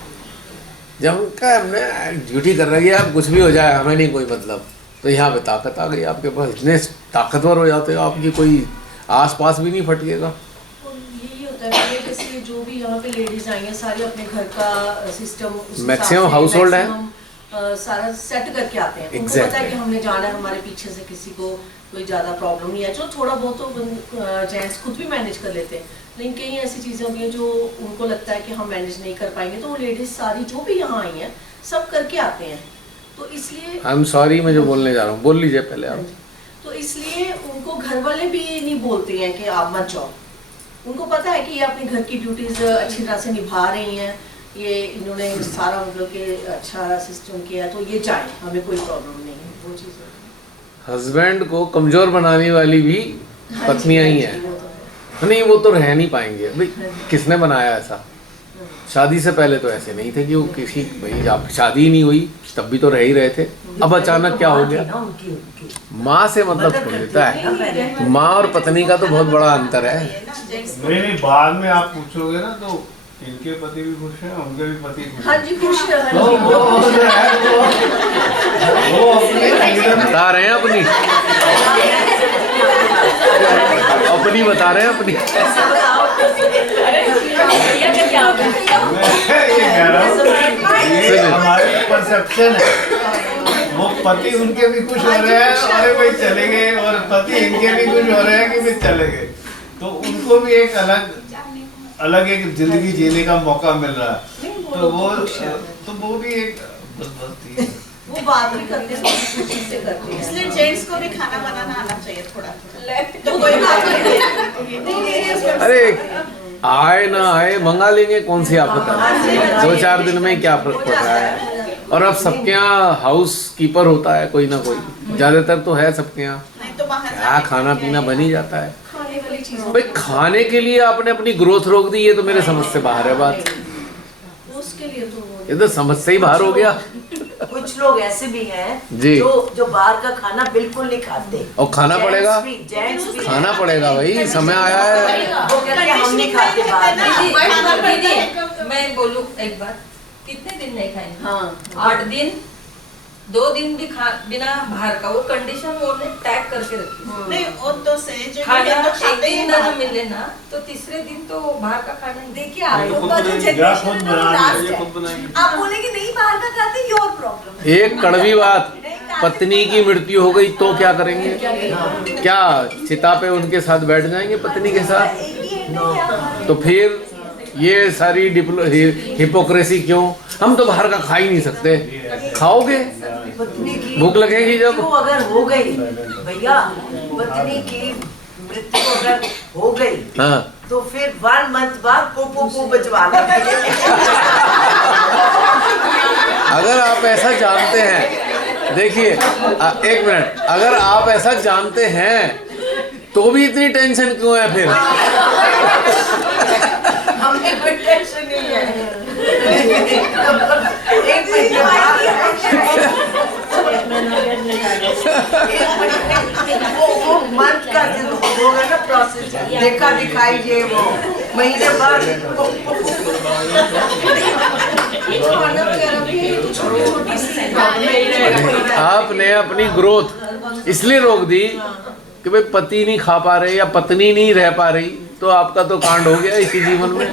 जब हमने ड्यूटी कर रही है, अब कुछ भी हो जाए हमें नहीं कोई मतलब, तो यहाँ पे ताकत आ गई आपके पास, इतने ताकतवर हो जाते हो आपकी कोई आस पास भी नहीं फटकेगा। यही होता है जैसे जो भी यहाँ पे लेडीज आई हैं सारी अपने घर का सिस्टम मैक्सिमम हाउस होल्ड है, सारा सेट करके आते हैं। उनको पता है कि हमने जाना है, हमारे पीछे से किसी को कोई ज़्यादा प्रॉब्लम नहीं है। जो थोड़ा बहुत तो जेंट्स खुद भी मैनेज कर लेते हैं, लेकिन कई ऐसी चीज़ें होती हैं जो उनको लगता है कि हम मैनेज नहीं कर पाएंगे, तो वो लेडीज सारी जो भी यहाँ आई हैं सब करके आते हैं। तो इसलिए आई एम सॉरी, मैं जो बोलने जा रहा हूँ बोल लीजिए पहले आप। तो इसलिए उनको घर वाले भी नहीं बोलते हैं कि आप मत जाओ, उनको पता है कि ये अपने घर की ड्यूटीज अच्छी तरह से निभा रही हैं, ये इन्होंने सारा मतलब कि अच्छा सिस्टम किया, तो ये जाए, हमें कोई प्रॉब्लम नहीं है। वो चीज़ हस्बैंड को कमजोर बनाने वाली भी पत्नियां ही हैं। नहीं वो तो रह नहीं पाएंगे भाई, किसने बनाया ऐसा? शादी से पहले तो ऐसे नहीं थे कि वो किसी, भाई आप शादी ही नहीं हुई तब भी तो रह ही रहे थे, अब अचानक क्या हो गया? माँ से मतलब छोड़ देता है। माँ और पत्नी का तो बहुत बड़ा अंतर है। नहीं, बाद में आप पूछोगे ना तो इनके पति भी खुश हैं, उनके भी पति खुश हैं। हाँ जी खुश है। बता रहे हैं अपनी बता रहे हैं अपनी। ये हमारी परसेप्शन है, वो पति उनके भी खुश हो रहे हैं, अरे भाई चले गए, और पति इनके भी खुश हो रहे हैं कि भाई चले गए, तो उनको भी एक अलग एक जिंदगी जीने का मौका मिल रहा है। तो वो भी एक वो बात भी करते हैं, खुशी से करते हैं। इसलिए जेंट्स को भी खाना बनाना आना चाहिए थोड़ा। तो कोई बात नहीं। अरे आए ना आए मंगा लेंगे, कौन सी आफत है, 2-4 दिन में क्या फर्क पड़ रहा है। और अब सबके यहाँ हाउस कीपर होता है कोई ना कोई, ज्यादातर तो है सबके यहाँ, क्या खाना पीना बन ही जाता है। भाई खाने के लिए आपने अपनी ग्रोथ रोक दी, ये तो मेरे समझ से बाहर है बात। उसके लिए तो ये तो समझ से ही बाहर हो गया। कुछ लोग ऐसे भी हैं जी जो बाहर का खाना बिल्कुल नहीं खाते, और खाना पड़ेगा, जेंट्स भी खाना पड़ेगा भाई, समय आया है। वो कहते हैं हम नहीं खाते बाहर। दीदी मैं बोलूं एक बात, कितने दिन नहीं खाएंगे? हाँ 8 दिन, 2 दिन भी बिना बाहर का, वो कंडीशन वो टैग करके रखी। नहीं वो तो सही जो खाना तो एक खाते ही दिन हैं ना मिले ना, तो तीसरे दिन तो बाहर का खाना ही। देखिए आपका जो जनरेशन है वो लास्ट है, आप बोलेंगे नहीं बाहर का खाते, योर प्रॉब्लम। एक कड़वी बात, पत्नी की मृत्यु हो गई तो क्या करेंगे? क्या चिता पे उनके साथ बैठ जाएंगे पत्नी के साथ? तो फिर ये सारी हिपोक्रेसी क्यों? हम तो बाहर का खा ही नहीं सकते। खाओगे, भूख लगेगी जब। अगर हो गई भैया, पत्नी की मृत्यु अगर हो गई, हाँ तो फिर 1 मंथ बाद पो बजवाना। अगर आप ऐसा जानते हैं, देखिए 1 मिनट, अगर आप ऐसा जानते हैं तो भी इतनी टेंशन क्यों है फिर? हमें कोई टेंशन नहीं है। एक वो मंथ का जो होगा ना प्रोसेस, देखा दिखाई ये वो महीने बाद आपने अपनी ग्रोथ इसलिए रोक दी कि भाई पति नहीं खा पा रहे या पत्नी नहीं रह पा रही, तो आपका तो कांड हो गया इसी जीवन में।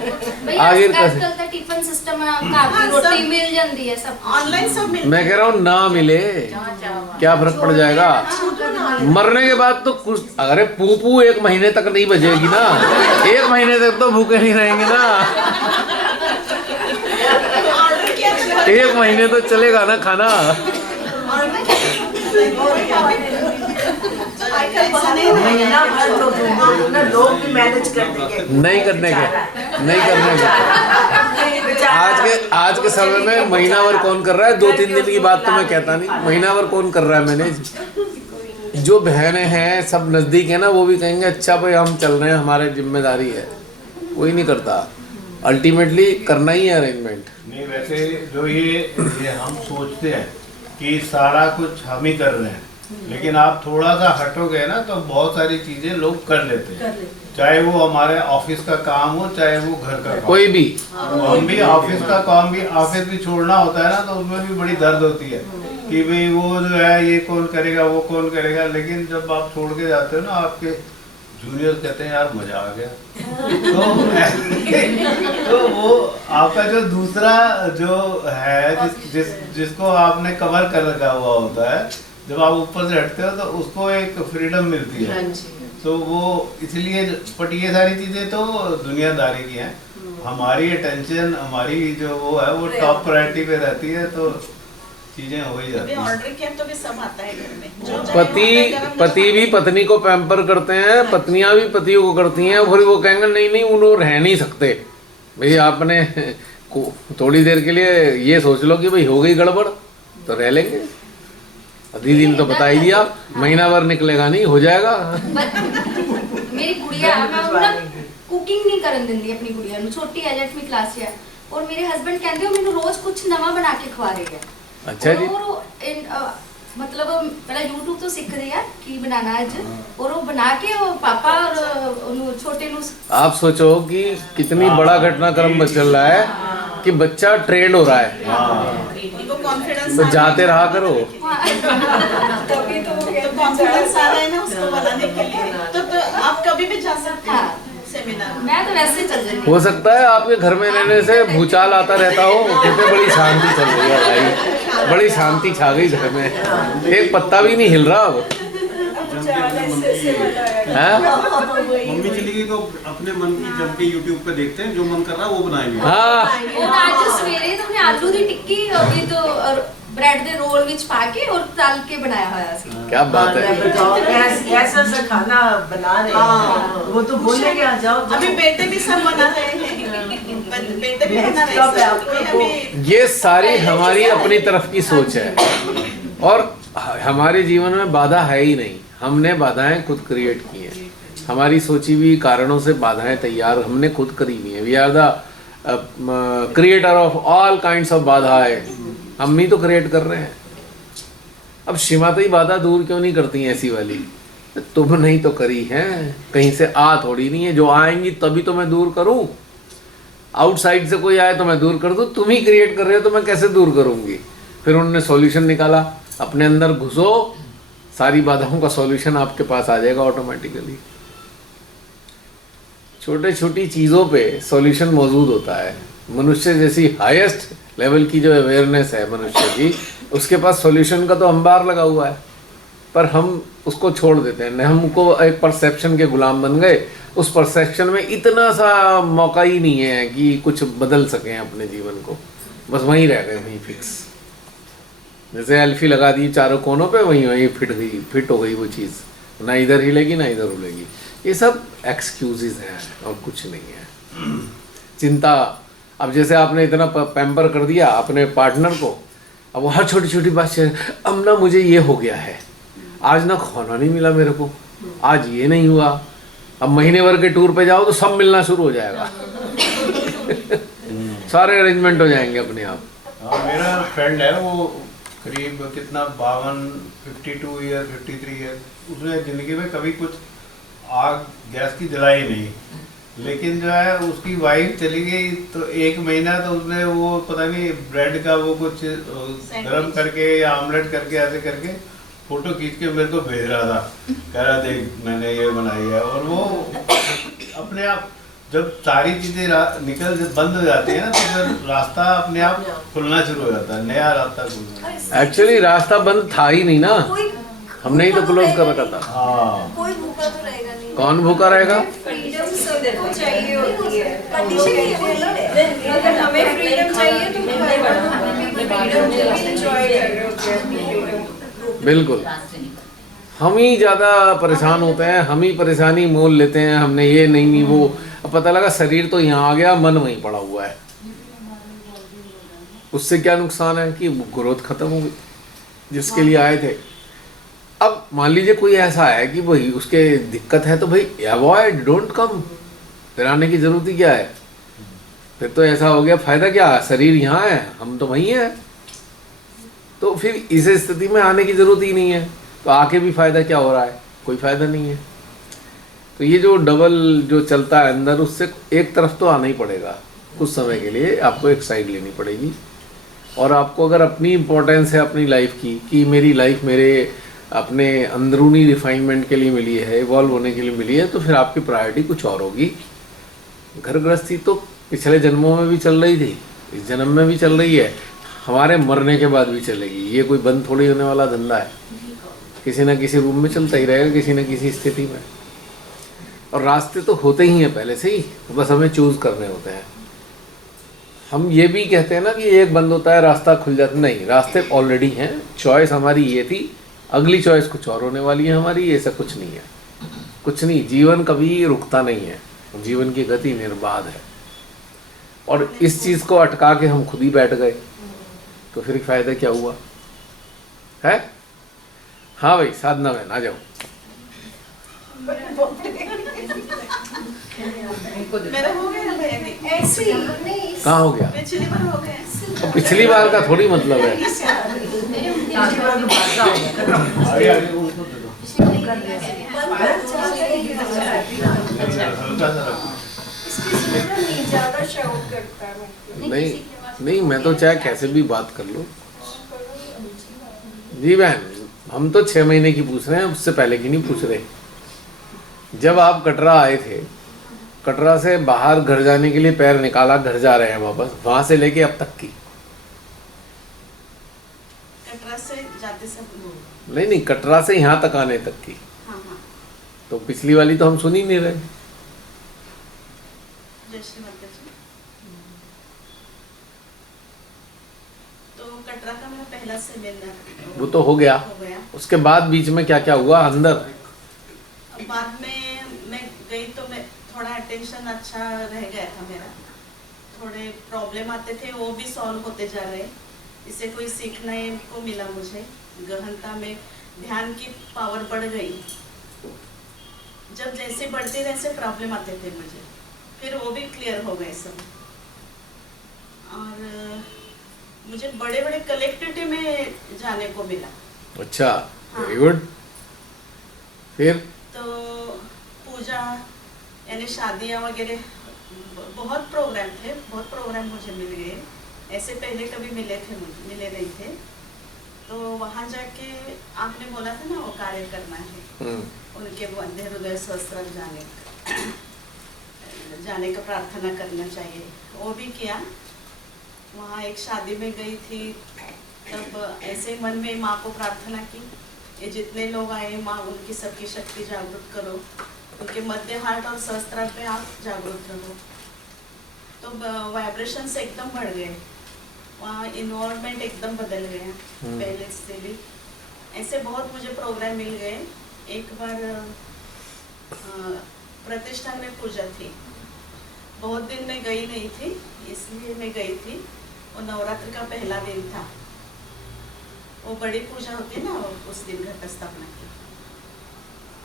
भैया आगे आजकल ਤਾਂ ਟਿਫਨ ਸਿਸਟਮ ਕਾਫੀ ਰੋਟੀ ਮਿਲ ਜਾਂਦੀ ਹੈ सब ऑनलाइन सब मिल मैं कह रहा हूँ ना मिले क्या फर्क पड़ जाएगा। मरने के बाद तो कुछ अरे पूपू 1 महीने तक नहीं बजेगी ना, 1 महीने तक तो भूखे नहीं रहेंगे ना, 1 महीने तो चलेगा ना खाना। महीना भर तो ना लोग भी मैनेज कर देंगे। नहीं करने के आज के समय में महीना भर कौन कर रहा है, 2-3 दिन की बात तो मैं कहता नहीं, महीना भर कौन कर रहा है मैनेज। जो बहनें हैं सब नजदीक है ना, वो भी कहेंगे अच्छा भाई हम चल रहे हैं, हमारे जिम्मेदारी है। कोई नहीं करता, अल्टीमेटली करना ही है अरेंजमेंट। नहीं वैसे जो ये हम सोचते हैं कि सारा कुछ हम ही कर रहे हैं, लेकिन आप थोड़ा सा हटोगे ना तो बहुत सारी चीजें लोग कर लेते हैं, चाहे वो हमारे ऑफिस का काम हो चाहे वो घर का काम, कोई भी हम भी ऑफिस का काम भी ऑफिस भी छोड़ना होता है ना, तो उसमें भी बड़ी दर्द होती है कि भाई वो जो है ये कौन करेगा वो कौन करेगा। लेकिन जब आप छोड़ के जाते हो ना, आपके जूनियर कहते हैं यार मजा आ गया तो वो आपका जो दूसरा जो है जिसको आपने कवर कर रखा हुआ होता है, जब आप ऊपर से हटते हो तो उसको एक फ्रीडम मिलती है। तो वो इसलिए बट ये सारी चीजें तो दुनियादारी की हैं, हमारी अटेंशन हमारी जो वो है वो टॉप प्रायोरिटी पे रहती है, तो चीजें हो ही जाती हैं। ऑर्डर किया तो भी सब आता है घर में। जो चाहिए पति भी पत्नी को पैम्पर करते हैं, पत्नियां भी पतियों को करती हैं, फिर वो कहेंगे नहीं नहीं उन्होंने रह नहीं सकते। भाई आपने थोड़ी देर के लिए ये सोच लो कि भाई हो गई गड़बड़ तो रह लेंगे। दीदी ने तो बता ही दिया, महीना भर निकलेगा नहीं, हो जाएगा। मेरी गुड़िया मैं ਉਹਨੂੰ ਨਾ ਕੁਕਿੰਗ ਨਹੀਂ ਕਰਨ ਦਿੰਦੀ ਆਪਣੀ ਗੁੜੀਆ ਨੂੰ, ਛੋਟੀ ਹੈ 8ਵੀਂ ਕਲਾਸ 'ਚ ਹੈ, ਔਰ ਮੇਰੇ ਹਸਬੰਡ ਕਹਿੰਦੇ ਹੋ ਮੈਨੂੰ ਰੋਜ਼ ਕੁਝ ਨਵਾਂ ਬਣਾ ਕੇ ਖਵਾ ਰਹੇ ਹੈ। अच्छा जी। मतलब पहले YouTube ਤੋਂ ਸਿੱਖਦੇ ਆ ਕੀ बनाना ਅੱਜ, और वो बना के वो पापा और ਉਹਨੂੰ छोटे ਨੂੰ। आप सोचो कि कितनी बड़ा घटनाक्रम चल रहा है कि बच्चा ट्रेंड हो रहा है, उनको कॉन्फिडेंस तो जाते रहा करो। तभी तो कॉन्फिडेंस आ रहा है ना उसको बनाने के लिए, तो आप कभी भी जा सकते हैं सेमिनार। मैं तो वैसे चल रही हो सकता है आपके घर में रहने से भूचाल आता रहता हो, कितनी बड़ी शांति चल रही है भाई, बड़ी शांति छा गई घर में, एक पत्ता भी नहीं हिल रहा अब। मम्मी चली गई तो अपने मन की जम के YouTube पे देखते हैं, जो मन कर रहा है वो बनाएंगे। हाँ और आज सवेरे तो हमने आलू दी टिक्की और तो ब्रेड दे रोल विच पा के और तल के बनाया होया सी। क्या बात है। ऐसा सा खाना बना रहे हैं, वो तो बोलेंगे आ जाओ। अभी बेटे भी सब बना रहे हैं, बेटे भी बना रहे हैं। ये सारी हमारी अपनी तरफ की सोच है, और हमारे जीवन में बाधा है ही नहीं, हमने बाधाएं खुद क्रिएट की हैं। हमारी सोची हुई कारणों से बाधाएं तैयार हमने खुद करी हुई हैं। We are the creator of all kinds of बाधाएं, हम ही तो क्रिएट कर रहे हैं। अब शिमाता ही बाधा दूर क्यों नहीं करती हैं ऐसी वाली, तुम नहीं तो करी है, कहीं से आ थोड़ी नहीं है, जो आएंगी तभी तो मैं दूर करूं। आउटसाइड से कोई आए तो मैं दूर कर दूं, तुम ही क्रिएट कर रहे हो तो मैं कैसे दूर करूंगी। फिर उन्होंने सॉल्यूशन निकाला, अपने अंदर घुसो, सारी बाधाओं का सॉल्यूशन आपके पास आ जाएगा ऑटोमेटिकली। छोटे छोटी चीज़ों पे सॉल्यूशन मौजूद होता है। मनुष्य जैसी हाईएस्ट लेवल की जो अवेयरनेस है मनुष्य की, उसके पास सॉल्यूशन का तो अंबार लगा हुआ है, पर हम उसको छोड़ देते हैं। हमको एक परसेप्शन के गुलाम बन गए, उस परसेप्शन में इतना सा मौका ही नहीं है कि कुछ बदल सकें अपने जीवन को, बस वहीं रह गए, वहीं फिक्स। जैसे एल्फी लगा दी चारों कोनों पे, वहीं फिट हो गई वो चीज़, ना इधर हिलेगी ना इधर हिलेगी। ये सब एक्सक्यूजेज हैं और कुछ नहीं है। चिंता, अब जैसे आपने इतना पैम्पर कर दिया अपने पार्टनर को, अब वो हर छोटी छोटी बात से अब ना मुझे ये हो गया है, आज ना खाना नहीं मिला मेरे को, आज ये नहीं हुआ। अब महीने भर के टूर पे जाओ तो सब मिलना शुरू हो जाएगा सारे अरेंजमेंट हो जाएंगे अपने आप। हाँ, मेरा फ्रेंड है वो करीब कितना 52 ईयर 53 ईयर, उसने ज़िंदगी में कभी कुछ आग गैस की जलाई नहीं, लेकिन जो है उसकी वाइफ चली गई तो 1 महीना तो उसने वो पता नहीं ब्रेड का वो कुछ गर्म करके या ऑमलेट करके ऐसे करके फोटो खींच के मेरे को भेज रहा था, कह रहा देख मैंने ये बनाई है। और वो अपने आप जब सारी चीजें बंद हो जाती है ना, तो फिर रास्ता अपने आप खुलना शुरू हो जाता है, नया रास्ता खुलना। एक्चुअली रास्ता बंद था ही नहीं ना, हमने ही तो क्लोज कर रखा था। हाँ, कोई भूखा तो रहेगा नहीं। कौन भूखा रहेगा? फ्रीडम सबको चाहिए होती है, अगर हमें फ्रीडम चाहिए तो फ्रीडम एंजॉय कर रहे होते हैं। बिल्कुल, हम ही ज्यादा परेशान होते हैं, हम ही परेशानी मोल लेते हैं, हमने ये नहीं वो, अब पता लगा शरीर तो यहाँ आ गया, मन वहीं पड़ा हुआ है। उससे क्या नुकसान है कि ग्रोथ खत्म हो गई जिसके लिए आए थे। अब मान लीजिए कोई ऐसा है कि भाई उसके दिक्कत है, तो भाई अवॉइड, डोंट कम, फिर आने की जरूरत ही क्या है? फिर तो ऐसा हो गया, फायदा क्या, शरीर यहाँ है, हम तो वहीं हैं, तो फिर इस स्थिति में आने की जरूरत ही नहीं है, तो आके भी फायदा क्या हो रहा है? कोई फायदा नहीं है। तो ये जो डबल जो चलता है अंदर, उससे एक तरफ तो आना ही पड़ेगा, कुछ समय के लिए आपको एक साइड लेनी पड़ेगी। और आपको अगर अपनी इम्पोर्टेंस है अपनी लाइफ की, कि मेरी लाइफ मेरे अपने अंदरूनी रिफाइनमेंट के लिए मिली है, इवॉल्व होने के लिए मिली है, तो फिर आपकी प्रायोरिटी कुछ और होगी। घर गृहस्थी तो पिछले जन्मों में भी चल रही थी, इस जन्म में भी चल रही है, हमारे मरने के बाद भी चलेगी। ये कोई बंद थोड़ी होने वाला धंधा है, किसी न किसी रूप में चलता ही रहेगा, किसी न किसी स्थिति में। और रास्ते तो होते ही हैं पहले से ही, बस हमें चूज करने होते हैं। हम ये भी कहते हैं ना कि एक बंद होता है रास्ता खुल जाता, नहीं, रास्ते ऑलरेडी हैं। चॉइस हमारी ये थी, अगली चॉइस कुछ और होने वाली है हमारी, ऐसा कुछ नहीं है, कुछ नहीं। जीवन कभी रुकता नहीं है, जीवन की गति निर्बाध है। और इस चीज़ को अटका के हम खुद ही बैठ गए, तो फिर फायदा क्या हुआ है? हाँ भाई, साधना में आ जाओ। मेरा हो गया भैया, ऐसे ही कहाँ हो गया? पिछली बार हो गया। तो पिछली बार का थोड़ी मतलब है। आगे आगे उनको दे दो। हल्का सा रखो। ज्यादा शाउट करता है। नहीं नहीं, मैं तो चाहे कैसे भी बात कर लो। जी बहन, हम तो 6 महीने की पूछ रहे हैं, उससे पहले की नहीं पूछ रहे। जब आप कटरा आए थे, कटरा से बाहर घर जाने के लिए पैर निकाला, घर जा रहे हैं वापस, वहां से लेके अब तक की। कटरा से जाते सब नहीं नहीं, कटरा से यहाँ तक आने तक की। हाँ हाँ, तो पिछली वाली तो हम सुन ही नहीं रहे। जय श्री माता जी। तो कटरा का मेरा पहला सेमिनार वो तो हो गया। उसके बाद बीच में क्या क्या हुआ अंदर? बाद में मैं गई तो मैं थोड़ा अटेंशन अच्छा रह गया था मेरा, थोड़े प्रॉब्लम आते थे वो भी सॉल्व होते जा रहे। इससे कोई सीखने को मिला मुझे, गहनता में ध्यान की पावर बढ़ गई। जब जैसे बढ़ते वैसे प्रॉब्लम आते थे मुझे, फिर वो भी क्लियर हो गए सब। और मुझे बड़े बड़े कलेक्टिविटी में जाने को मिला। अच्छा, वेरी गुड। फिर तो पूजा यानी शादियाँ वगैरह, बहुत प्रोग्राम थे, बहुत प्रोग्राम मुझे मिल गए, ऐसे पहले कभी मिले नहीं थे। तो वहाँ जाके आपने बोला था ना वो कार्य करना है, उनके मध्य हृदय सहस्त्र जाने का प्रार्थना करना चाहिए, वो भी किया। वहाँ एक शादी में गई थी, तब ऐसे मन में माँ को प्रार्थना की, ये जितने लोग आए माँ उनकी सबकी शक्ति जागृत करो, उनके मध्य हार्ट और सहस्त्र पे आप जागृत रहो। तो वाइब्रेशन से एकदम बढ़ गए, वहाँ इन्वायरमेंट एकदम बदल गया पहले से भी। ऐसे बहुत मुझे प्रोग्राम मिल गए। एक बार प्रतिष्ठान में पूजा थी, बहुत दिन में गई नहीं थी, इसलिए मैं गई थी। वो नवरात्र का पहला दिन था, वो बड़ी पूजा होती है ना उस दिन घट स्थापना की।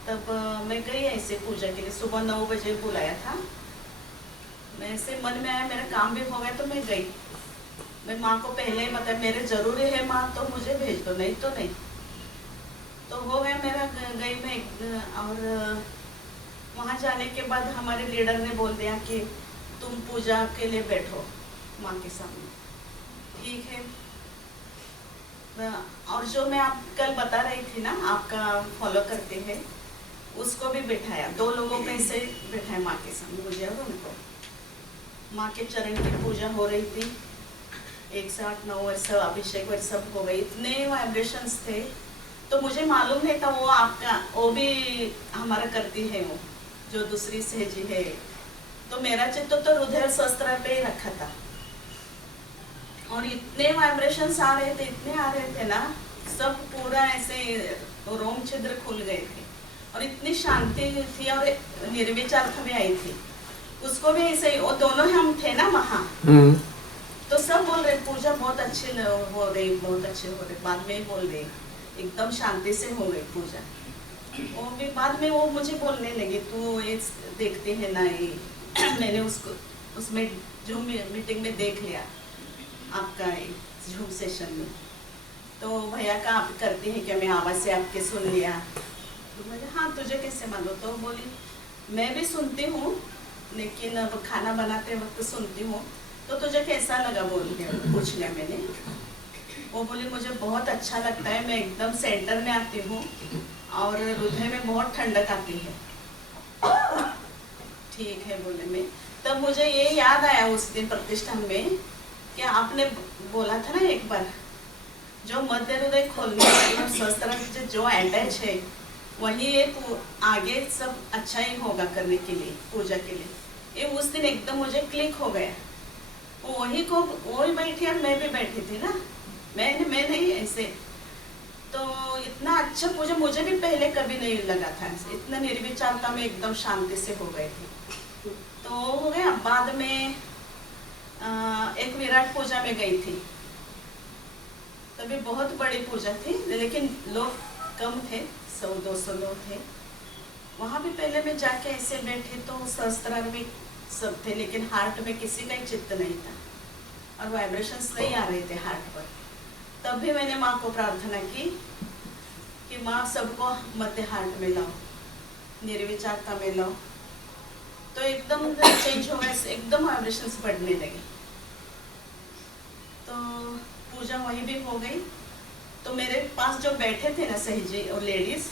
तब मैं गई ऐसे पूजा के लिए, सुबह 9 बजे बुलाया था। मैं ऐसे मन में आया, मेरा काम भी हो गया तो मैं गई। मैं माँ को पहले ही मतलब मेरे जरूरी है माँ तो मुझे भेज दो, नहीं तो नहीं। तो हो गया मेरा, गई मैं। और वहाँ जाने के बाद हमारे लीडर ने बोल दिया कि तुम पूजा के लिए बैठो माँ के सामने। ठीक है। और जो मैं आप कल बता रही थी ना, आपका फॉलो करते हैं, उसको भी बिठाया, 2 लोगों को ऐसे बिठाया माँ के सामने, मुझे और उनको। माँ के चरण की पूजा हो रही थी, 1 से 8-9 वर्ष अभिषेक वर्ष सब हो गए, इतने वाइब्रेशंस थे। तो मुझे मालूम नहीं था वो आपका, वो भी हमारा करती है, वो जो दूसरी सहजी है। तो मेरा चित्त तो हृदय शस्त्र पे ही रखा था, और इतने वाइब्रेशंस आ रहे थे, इतने आ रहे थे ना, सब पूरा ऐसे रोम छिद्र खुल गए थे, और इतनी शांति थी, और निर्विचारता भी आई थी। उसको भी ऐसे ही, वो दोनों हम थे ना वहाँ, तो सब बोल रहे पूजा बहुत अच्छी हो रही, बहुत अच्छे हो रहे। बाद में ही बोल रहे एकदम शांति से हो गई पूजा। वो भी बाद में वो मुझे बोलने लगी, तू ये देखते है ना, ये मैंने उसको उसमें जूम मीटिंग में देख लिया आपका जूम सेशन में, तो भैया का आप करती हैं क्या, मैं आवाज़ से आपके सुन लिया। तो बोले हाँ, तुझे कैसे मालूम? तो बोली मैं भी सुनती हूँ, लेकिन अब खाना बनाते वक्त सुनती हूँ, तो तुझे कैसा लगा बोल के पूछ लिया मैंने। वो बोली मुझे बहुत अच्छा लगता है, मैं एकदम सेंटर में आती हूँ और हृदय में बहुत ठंडक आती है। ठीक है बोले मैं। तब मुझे ये याद आया उस दिन प्रतिष्ठान में कि आपने बोला था ना एक बार, जो मध्य हृदय खोलने और शस्त्र से जो अटैच है वही ये आगे सब अच्छा ही होगा करने के लिए, पूजा के लिए। ये उस दिन एकदम मुझे क्लिक हो गया। वही बैठी और मैं भी बैठी थी ना, मैं नहीं ऐसे। तो इतना अच्छा पूजा मुझे भी पहले कभी नहीं लगा था, इतना निर्विचारता में एकदम शांति से हो गए थे। तो हो गया। बाद में एक विराट पूजा में गई थी, तभी बहुत बड़ी पूजा थी, लेकिन लोग कम थे, 100-200 लोग थे। वहाँ भी पहले मैं जाके ऐसे बैठी तो सहस्त्रार में सब थे, लेकिन हार्ट में किसी का ही चित्त नहीं था और वाइब्रेशंस नहीं आ रहे थे हार्ट पर। तब भी मैंने माँ को प्रार्थना की कि माँ सबको मध्य हार्ट में लाओ, निर्विचारता में लाओ। तो एकदम चेंज हो गया, एकदम वाइब्रेशंस बढ़ने लगे। तो पूजा वहीं भी हो गई। तो मेरे पास जो बैठे थे ना सहजी और लेडीज,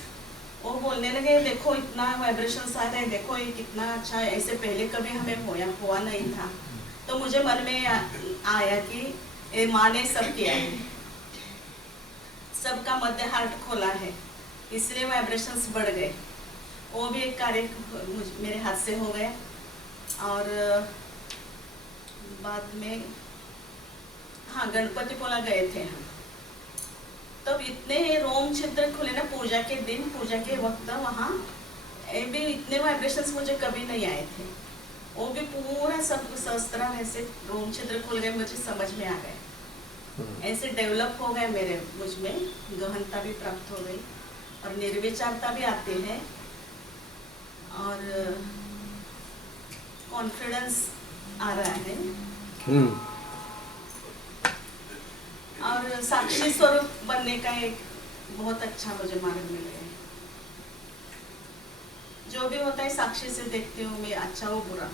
वो बोलने लगे देखो इतना वाइब्रेशंस आ रहे हैं, देखो ये कितना अच्छा है, ऐसे पहले कभी हमें हुआ नहीं था। तो मुझे मन में आया कि ये माँ ने सब किया है, सबका मध्य हार्ट खोला है, इसलिए वाइब्रेशंस बढ़ गए। वो भी एक कार्य मेरे हाथ से हो गया। और बाद में हाँ, गणपति पोला गए थे हम, तब इतने रोम छिद्र खुले ना पूजा के दिन, पूजा के वक्त वहाँ भी इतने वाइब्रेशंस मुझे कभी नहीं आए थे। वो भी पूरा सब सहस्त्र ऐसे रोम छिद्र खुल गए, मुझे समझ में आ गए, ऐसे डेवलप हो गए मेरे, मुझ में गहनता भी प्राप्त हो गई और निर्विचारता भी आती है और कॉन्फिडेंस आ रहा है और साक्षी स्वरूप बनने का एक बहुत अच्छा मुझे मार्ग मिल गया। जो भी होता है साक्षी से देखती हूँ मैं, अच्छा हो बुरा हो।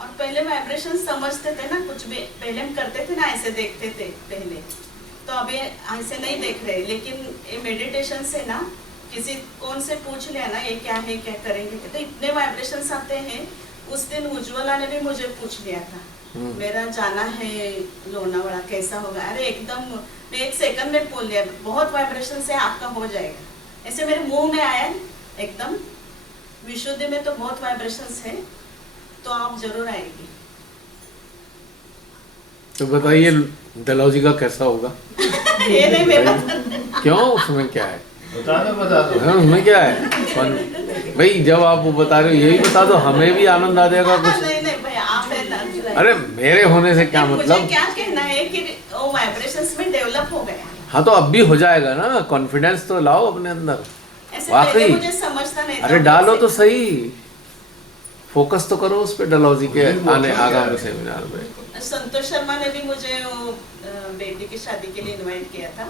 और पहले वाइब्रेशन समझते थे ना, कुछ भी पहले हम करते थे ना, ऐसे देखते थे पहले, तो अभी ऐसे नहीं देख रहे। लेकिन ये मेडिटेशन से ना, किसी कौन से पूछ लिया ना ये क्या है, क्या करेंगे, तो इतने वाइब्रेशंस आते हैं। उस दिन उज्ज्वला ने भी मुझे पूछ लिया था, मेरा जाना है लोनावाड़ा, कैसा होगा? अरे एकदम मैं 1 सेकंड में बोल लिया, बहुत वाइब्रेशन से आपका हो जाएगा। ऐसे मेरे मुंह में आया एकदम। विशुद्धि में तो बहुत वाइब्रेशंस है, तो आप जरूर आएगी। तो बताइए डलहौजी का कैसा होगा? ये नहीं मैं बता। क्यों, उसमें क्या है? बता दो। हाँ, उसमें क्या है? भाई जब आप वो बता रहे हो यही बता दो, हमें भी आनंद आ जाएगा कुछ। नहीं भैया, आप अरे मेरे होने से क्या मतलब? मुझे क्या कहना है कि वो वाइब्रेशंस में डेवलप हो गया। हाँ तो अब भी हो जाएगा ना, कॉन्फिडेंस तो लाओ अपने अंदर। वाकई मुझे समझता नहीं था। अरे डालो तो सही, फोकस तो करो उस पे डलहौजी के आने आगामी सेमिनार में। संतोष शर्मा ने भी मुझे बेटी की शादी के लिए इनवाइट किया था।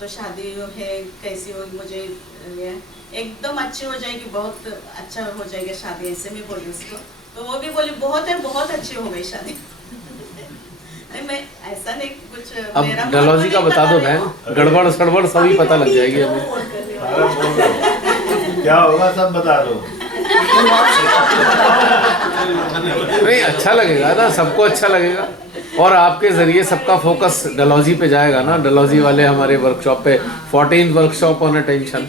तो शादी है कैसी होगी, मुझे एकदम अच्छी हो जाएगी, बहुत अच्छा हो जाएगी शादी, ऐसे में बोली उसको। तो वो भी बोली बहुत अच्छी हो गई शादी। नहीं मैं ऐसा नहीं कुछ अब मेरा मन डलहौजी का नहीं बता दो रहे बहन, हो। गड़बड़ सड़बड़ सभी पता लग जाएगी हमें। सारा बोल दो। क्या होगा सब बता दो। नहीं अच्छा लगेगा ना, सबको अच्छा लगेगा, और आपके जरिए सबका फोकस डलहौजी पे जाएगा ना। डलहौजी वाले हमारे वर्कशॉप पे 14th वर्कशॉप ऑन अटेंशन,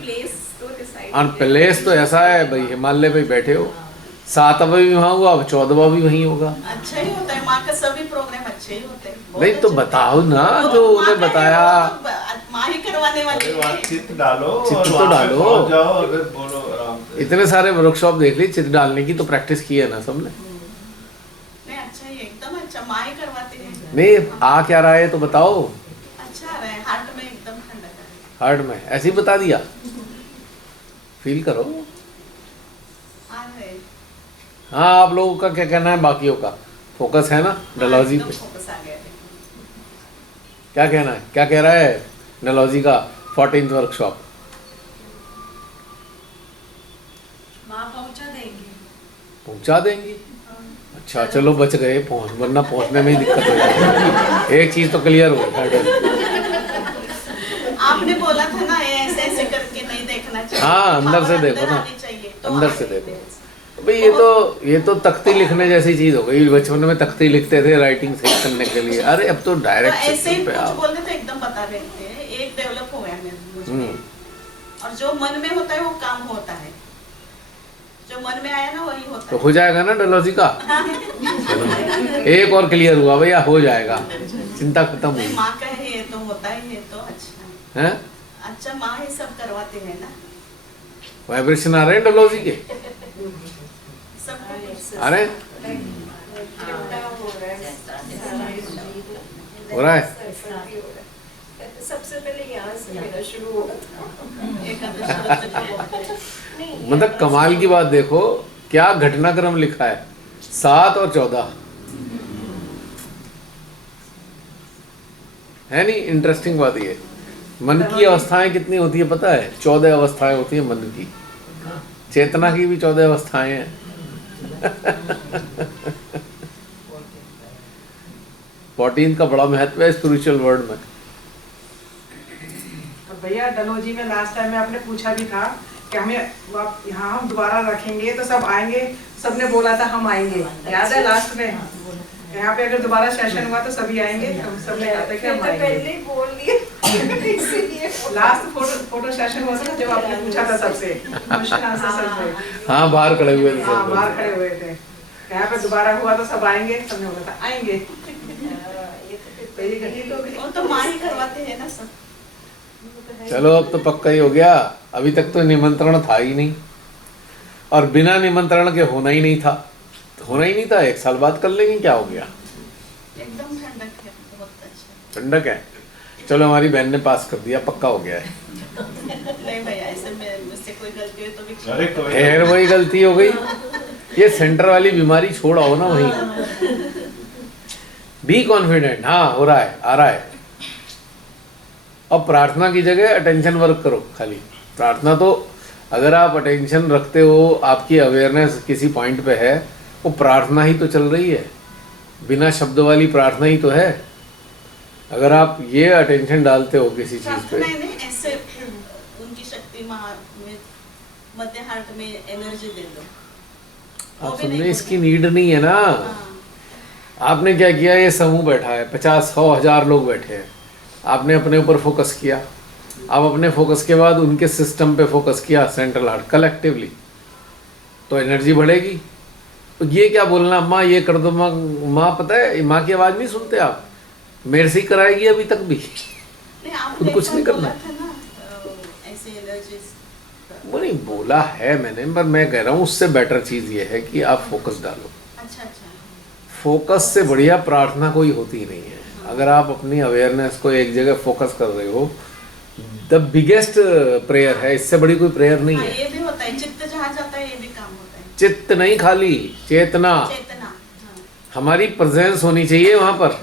और प्लेस तो ऐसा है भाई, हिमालय पे बैठे हो, 7वां भी वहाँ हुआ, अब 14वां भी वहीं होगा। अच्छा ही होता है, माँ का सभी प्रोग्राम अच्छे ही होते हैं। बहुत नहीं तो अच्छे। बताओ ना जो माँ उन्हें का है, बताया। वो तो माँ ही करवाने वाली अरे है। वहाँ चित्त डालो, चित्त और तो वहाँ पे डालो। पहुँच जाओ और फिर बोलो आराम से। इतने सारे वर्कशॉप देख ली, चित्र डालने की तो प्रैक्टिस की है ना सबने। नहीं अच्छा ही एकदम अच्छा, माँ ही करवाती है। नहीं आ क्या रहा है तो बताओ। अच्छा रहे, हार्ट में एकदम ठंडक है। हार्ट में ऐसे ही बता दिया, फील करो। आ रहे हाँ आप लोगों का क्या कहना है, बाकियों का फोकस है ना डलहौजी एकदम पे? फोकस आ गया है। क्या कहना है, क्या कह रहा है डलहौजी का 14th वर्कशॉप? माँ पहुँचा देंगे। पहुंचा देंगी? अच्छा चलो बच गए, पहुंच, वरना पहुंचने में ही दिक्कत हो जाती। एक चीज तो क्लियर हो गई। आपने बोला था ना ये ऐसे ऐसे करके नहीं देखना चाहिए। हाँ, अंदर से पावर देखो ना। आनी चाहिए, तो अंदर आ से गई। देखो भाई, ये तो तख्ती लिखने जैसी चीज हो गई। बचपन में तख्ती लिखते थे राइटिंग सही करने के लिए, अरे अब तो तो डायरेक्ट ऐसे ही सिस्टम पे कुछ आओ। बोलते तो एकदम बता देते हैं, एक डेवलप हो गया मुझ में। हम्म। और जो मन में होता है वो काम होता है, जो मन में आया ना वही होता तो है। हो जाएगा ना डलहौजी का? एक और क्लियर हुआ भैया, हो जाएगा, चिंता खत्म नहीं, हुई माँ का है ये तो होता ही है, तो अच्छा है। अच्छा माँ ही सब करवाते हैं ना, वाइब्रेशन आ रहे हैं डलहौजी के? सब आ रहे हैं? हो रहा है? सबसे पहले यहाँ से मेरा शुरू हुआ मतलब कमाल की बात देखो, क्या घटनाक्रम लिखा है, 7 और 14 है नहीं? इंटरेस्टिंग बात ये, मन की अवस्थाएं कितनी होती है पता है? 14 अवस्थाएं होती है मन की। चेतना की भी 14 अवस्थाएं हैं। फोर्टीन का बड़ा महत्व है स्पिरिचुअल वर्ल्ड में। भैया डलहौजी में लास्ट टाइम में आपने पूछा भी था कि हमें यहाँ हम दोबारा रखेंगे तो सब आएंगे, सबने बोला था हम आएंगे, याद है लास्ट में? यहाँ पे अगर दोबारा सेशन हुआ तो सभी आएंगे, हम सबने कहा था कि हम पहले आएंगे। ही बोल दिया इसीलिए लास्ट फोटो सेशन हुआ था ना, जब आपने पूछा था सबसे क्वेश्चन आंसर सब में। हाँ बाहर खड़े हुए थे हाँ सब। बाहर खड़े हुए थे, यहाँ पे दोबारा हुआ तो सब आएंगे, सबने बोला था आएंगे। तो ये घटित हो गई। वो तो माँ ही करवाते हैं ना सब। चलो अब तो पक्का ही हो गया। अभी तक तो निमंत्रण था ही नहीं, और बिना निमंत्रण के होना ही नहीं था, होना ही नहीं था। 1 साल बाद कर लेंगे, क्या हो गया? एकदम ठंडक है, बहुत अच्छा। ठंडक है। चलो हमारी बहन ने पास कर दिया, पक्का हो गया है। नहीं भैया ऐसे मुझसे कोई गलती हो तो भी अरे कोई खैर वही गलती हो गई। ये सेंटर वाली बीमारी छोड़ आओ ना वहीं। बी कॉन्फिडेंट, हाँ हो रहा है, आ रहा है। अब प्रार्थना की जगह अटेंशन वर्क करो खाली। प्रार्थना तो अगर आप अटेंशन रखते हो, आपकी अवेयरनेस किसी पॉइंट पे है, वो प्रार्थना ही तो चल रही है, बिना शब्द वाली प्रार्थना ही तो है। अगर आप ये अटेंशन डालते हो किसी चीज पे, नहीं ऐसे उनकी शक्ति में मध्य हार्ट में एनर्जी दे दो। आप सुनने इसकी नीड नहीं है ना। आपने क्या किया, ये समूह बैठा है, 50, 100, 1000 लोग बैठे हैं, आपने अपने ऊपर फोकस किया। अब अपने फोकस के बाद उनके सिस्टम पे फोकस किया, सेंट्रल हार्ट कलेक्टिवली, तो एनर्जी बढ़ेगी। तो ये क्या बोलना माँ ये कर दो, माँ पता है माँ की आवाज़ नहीं सुनते आप, मेरे से ही कराएगी अभी तक भी, खुद कुछ नहीं करना। वो नहीं बोला है मैंने, पर मैं कह रहा हूँ उससे बेटर चीज़ ये है कि आप फोकस डालो। अच्छा अच्छा। फोकस से बढ़िया प्रार्थना कोई होती नहीं है। अगर आप अपनी अवेयरनेस को एक जगह फोकस कर रहे हो, द बिगेस्ट प्रेयर है, इससे बड़ी कोई प्रेयर नहीं है। ये भी होता है, चित्त जहाँ जाता है ये भी काम होता है। चित्त नहीं, खाली चेतना, चेतना हमारी प्रेजेंस होनी चाहिए वहाँ पर।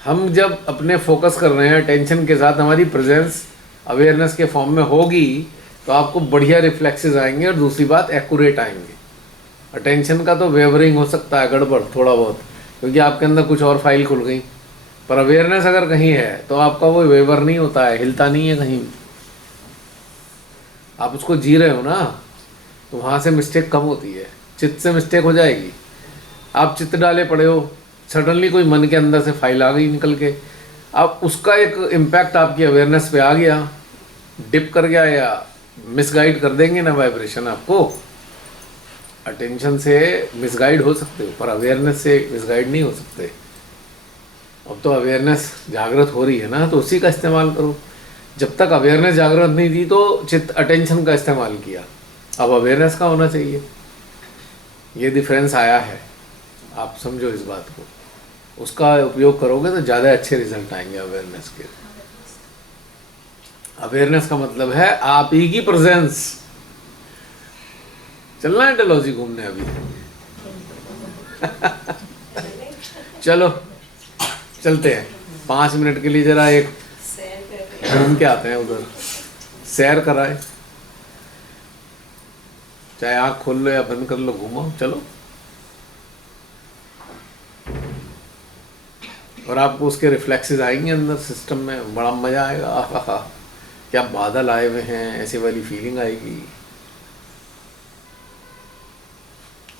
हम जब अपने फोकस कर रहे हैं टेंशन के साथ, हमारी प्रेजेंस अवेयरनेस के फॉर्म में होगी तो आपको बढ़िया रिफ्लेक्सेस आएंगे, और दूसरी बात एक्यूरेट आएंगे। अटेंशन का तो वेवरिंग हो सकता है, गड़बड़ थोड़ा बहुत, क्योंकि आपके अंदर कुछ और फाइल खुल गई। पर अवेयरनेस अगर कहीं है तो आपका वो वेवर नहीं होता है, हिलता नहीं है कहीं भी। आप उसको जी रहे हो ना, तो वहाँ से मिस्टेक कम होती है। चित्त से मिस्टेक हो जाएगी। आप चित्त डाले पड़े हो, सडनली कोई मन के अंदर से फाइल आ गई निकल के, अब उसका एक इम्पैक्ट आपकी अवेयरनेस पे आ गया, डिप कर गया या मिसगाइड कर देंगे ना वाइब्रेशन आपको। अटेंशन से मिसगाइड हो सकते हो, पर अवेयरनेस से मिसगाइड नहीं हो सकते। अब तो अवेयरनेस जागृत हो रही है ना, तो उसी का इस्तेमाल करो। जब तक अवेयरनेस जागृत नहीं थी तो चित्त अटेंशन का इस्तेमाल किया, अब अवेयरनेस का होना चाहिए। ये डिफरेंस आया है, आप समझो इस बात को। उसका उपयोग करोगे तो ज़्यादा अच्छे रिजल्ट आएंगे अवेयरनेस के। अवेयरनेस का मतलब है आप ही की प्रेजेंस। चलना है डलहौजी घूमने अभी? चलो चलते हैं 5 मिनट के लिए, जरा एक घूम के आते हैं उधर, सैर कराए। चाहे आँख खोल लो या बंद कर लो, घूमो चलो। और आपको उसके रिफ्लेक्सेस आएंगे अंदर सिस्टम में, बड़ा मजा आएगा। आहा, क्या बादल आए हुए हैं, ऐसी वाली फीलिंग आएगी।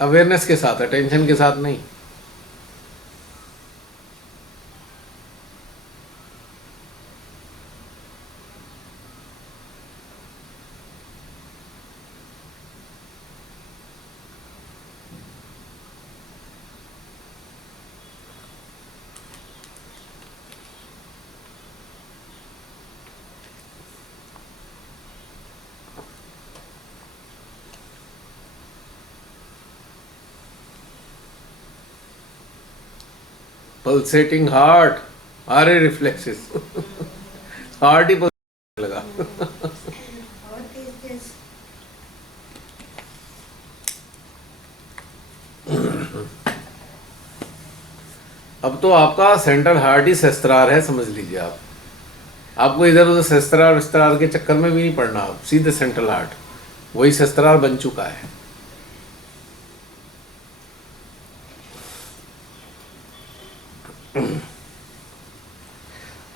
अवेयरनेस के साथ, अटेंशन के साथ नहीं। पल्सेटिंग हार्ट, अरे रिफ्लेक्सेस हार्ट ही पल्सेट लगा। अब तो आपका सेंट्रल हार्ट ही सहस्त्रार है, समझ लीजिए आप। आपको इधर उधर सहस्त्रार विस्तार के चक्कर में भी नहीं पड़ना, आप सीधे सेंट्रल हार्ट वही सहस्त्रार बन चुका है।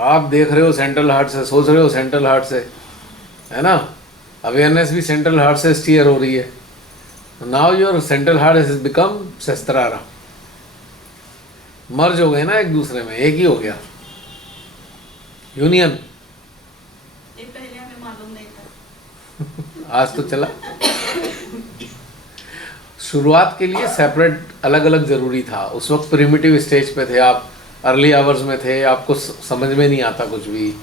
आप देख रहे हो सेंट्रल हार्ट से, सोच रहे हो सेंट्रल हार्ट से, है ना। अवेयरनेस भी सेंट्रल हार्ट से स्टीयर हो रही है। Now your central heart has become Sahasrara. Merge हो गए ना एक दूसरे में, एक ही हो गया, यूनियन। ये पहले हमें मालूम नहीं था। आज तो चला। शुरुआत के लिए सेपरेट अलग अलग जरूरी था। उस वक्त प्रिमिटिव स्टेज पे थे आप, अर्ली आवर्स में थे, आपको समझ में नहीं आता कुछ भी।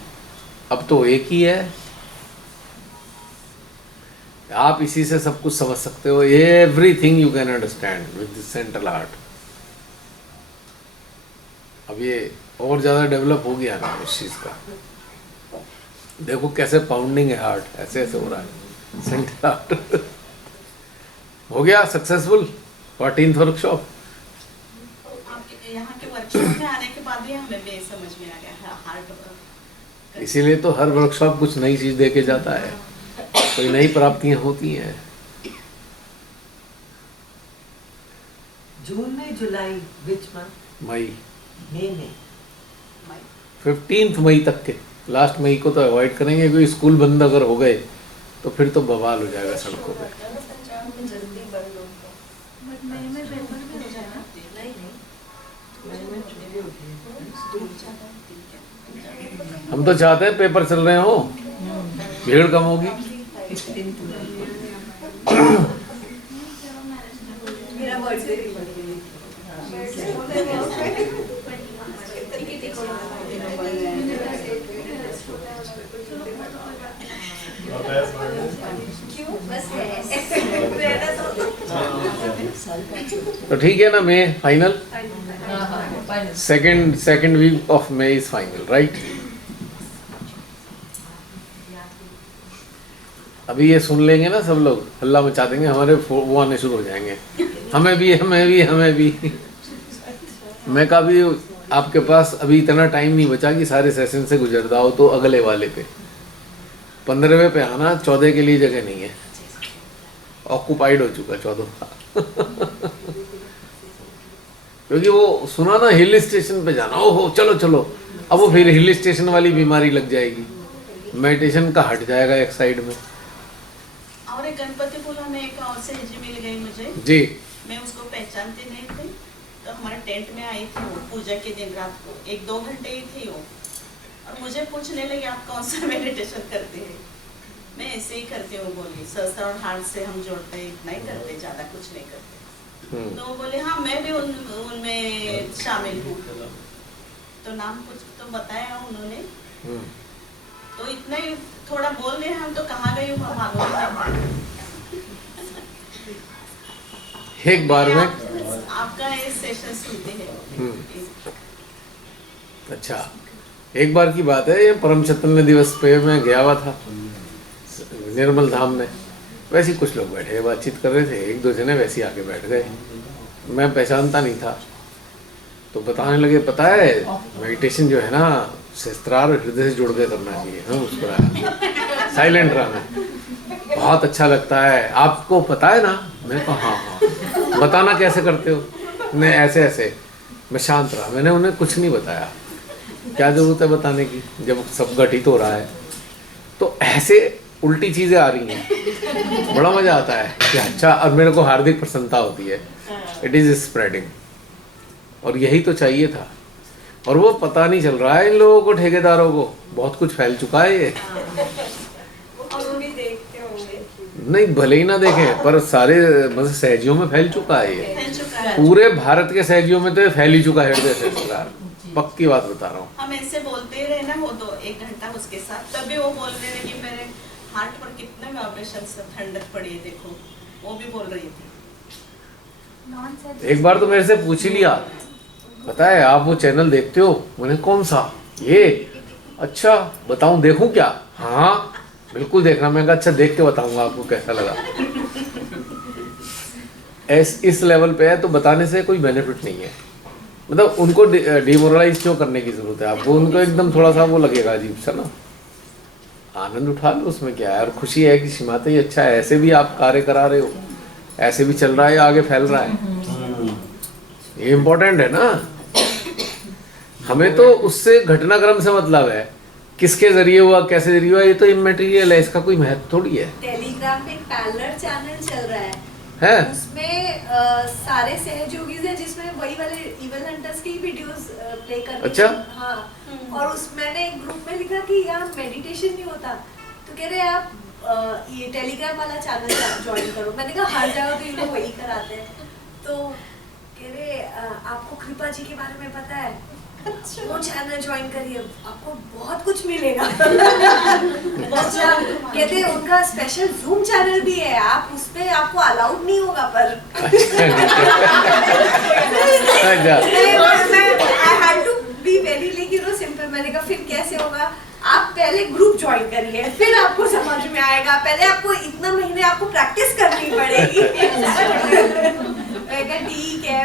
अब तो एक ही है, आप इसी से सब कुछ समझ सकते हो। Everything you can understand with this central heart. अब ये और ज़्यादा डेवलप हो गया ना इस चीज़ का। देखो कैसे पाउंडिंग है हार्ट, ऐसे ऐसे हो रहा है सेंट्रल हार्ट। हो गया सक्सेसफुल 14th वर्कशॉप। यहाँ के वर्कशॉप में आने के बाद ही हमें भी समझ में आ गया हार्ट। इसीलिए तो हर वर्कशॉप कुछ नई चीज़ दे के जाता है, कोई नई प्राप्तियां होती हैं। जून में, जुलाई, विच मंथ? मई में 15 मई तक के, लास्ट मई को तो अवॉइड करेंगे, क्योंकि स्कूल बंद अगर हो गए तो फिर तो बवाल हो जाएगा सड़कों पे। जल्दी बंद होगा। हम तो चाहते हैं पेपर चल रहे हो, भीड़ कम होगी। मेरा बर्थडे तो ठीक है ना, May final, second week of May is final, right. अभी ये सुन लेंगे ना सब लोग, हल्ला मचा देंगे, हमारे वो आने शुरू हो जाएंगे, हमें भी हमें भी हमें भी। मैं कभी आपके पास अभी इतना टाइम नहीं बचा कि सारे सेशन से गुजर जाओ, तो अगले वाले पे 15वें पे आना, 14 के लिए जगह नहीं है, ऑक्यूपाइड हो चुका 14। क्योंकि वो सुना ना हिल स्टेशन पे जाना, ओहो चलो चलो, अब वो फिर हिल स्टेशन वाली बीमारी लग जाएगी, मेडिटेशन का हट जाएगा एक साइड में। और एक गणपतिपुरा में एक और सहेली मिल गई मुझे जी। मैं उसको पहचानती नहीं थी, तो हमारे टेंट में आई थी वो पूजा के दिन रात को, 1-2 घंटे ही थी वो, और मुझे पूछने लगी आप कौन सा मेडिटेशन करते हैं। मैं ऐसे ही करती हूँ बोली, सहस्त्रार हाथ से हम जोड़ते हैं, इतना ही करते, ज़्यादा कुछ नहीं करते। तो वो बोले हाँ मैं भी उनमें शामिल हूँ। तो नाम कुछ तो बताया उन्होंने, तो इतना ही थोड़ा बोल रहे हम, तो कहाँ गई हूँ मालूम नहीं। एक बार में आपका ये सेशन सुनते हैं। अच्छा, एक बार की बात है, ये परम चैतन्य दिवस पे मैं गया हुआ था निर्मल धाम में। वैसे ही कुछ लोग बैठे बातचीत कर रहे थे, 1-2 जने वैसे ही आके बैठ गए, मैं पहचानता नहीं था। तो बताने लगे पता है मेडिटेशन जो है ना सहस्त्रार हृदय से जुड़ के करना चाहिए। हाँ मुस्कुराया, साइलेंट रहा मैं, बहुत अच्छा लगता है, आपको पता है ना? मैं कहा हाँ हाँ, बताना कैसे करते हो? नहीं ऐसे ऐसे। मैं शांत रहा, मैंने उन्हें कुछ नहीं बताया, क्या जरूरत है बताने की जब सब घटित हो रहा है। तो ऐसे उल्टी चीजें आ रही हैं, बड़ा मजा आता है कि अच्छा, और मेरे को हार्दिक प्रसन्नता होती है, इट इज स्प्रेडिंग, और यही तो चाहिए था। और वो पता नहीं चल रहा है इन लोगों को, ठेकेदारों को, बहुत कुछ फैल चुका है ये। नहीं भले ही ना देखें, पर सारे मतलब सहजियों में फैल चुका है ये, पूरे भारत के सहजियों में तो ये फैल ही चुका है हृदय सहस्त्रार, पक्की बात बता रहा हूँ। हम ऐसे बोलते रहे ना वो 1 घंटा उसके साथ, तभी वो बोल रहे थे कि मेरे हार्ट पर कितने वाइब्रेशन से ठंडक पड़ी है, देखो वो भी बोल रही थी। एक बार तो मेरे से पूछ ही लिया, पता है आप वो चैनल देखते हो? मैंने कौन सा? ये। अच्छा बताऊं, देखूं क्या? हाँ बिल्कुल देखना। मैं कहा अच्छा देख के बताऊंगा आपको कैसा लगा। इस लेवल पे है तो बताने से कोई बेनिफिट नहीं है, मतलब उनको डिमोरलाइज क्यों करने की जरूरत है आपको? उनको एकदम थोड़ा सा वो लगेगा अजीब सा ना, आनंद उठा लो, उसमें क्या है। और खुशी है कि शिमाते ही अच्छा है, ऐसे भी आप कार्य करा रहे हो, ऐसे भी चल रहा है, आगे फैल रहा है, ये इम्पोर्टेंट है ना। हमें तो उससे घटनाक्रम से मतलब है, किसके जरिए हुआ, कैसे जरिए हुआ, ये तो इमैटेरियल है, इसका कोई महत्व थोड़ी है। टेलीग्राम पे एक पैरेलल चैनल चल रहा है? उसमें सारे सहयोगी हैं, जिसमें वही वाले इवल हंटर्स की वीडियोस प्ले करते हैं। अच्छा। हाँ, और उस मैंने एक ग्रुप में लिखा कि यहाँ मेडिटेशन नहीं होता, तो कह रहे आप ये टेलीग्राम वाला चैनल ज्वाइन करो। मैंने कहा हर जगह तो ये लोग वही कराते हैं। तो कह रहे आपको कृपा जी के बारे में पता है? वो चैनल ज्वाइन करिए, आपको बहुत कुछ मिलेगा। अच्छा, कहते हैं उनका स्पेशल जूम चैनल भी है, आप उस पे आपको अलाउड नहीं होगा, पर I had to be very simple. मैंने कहा फिर कैसे होगा? आप पहले ग्रुप ज्वाइन करिए, फिर आपको समझ में आएगा, पहले आपको इतना महीने आपको प्रैक्टिस करनी पड़ेगी। ठीक है।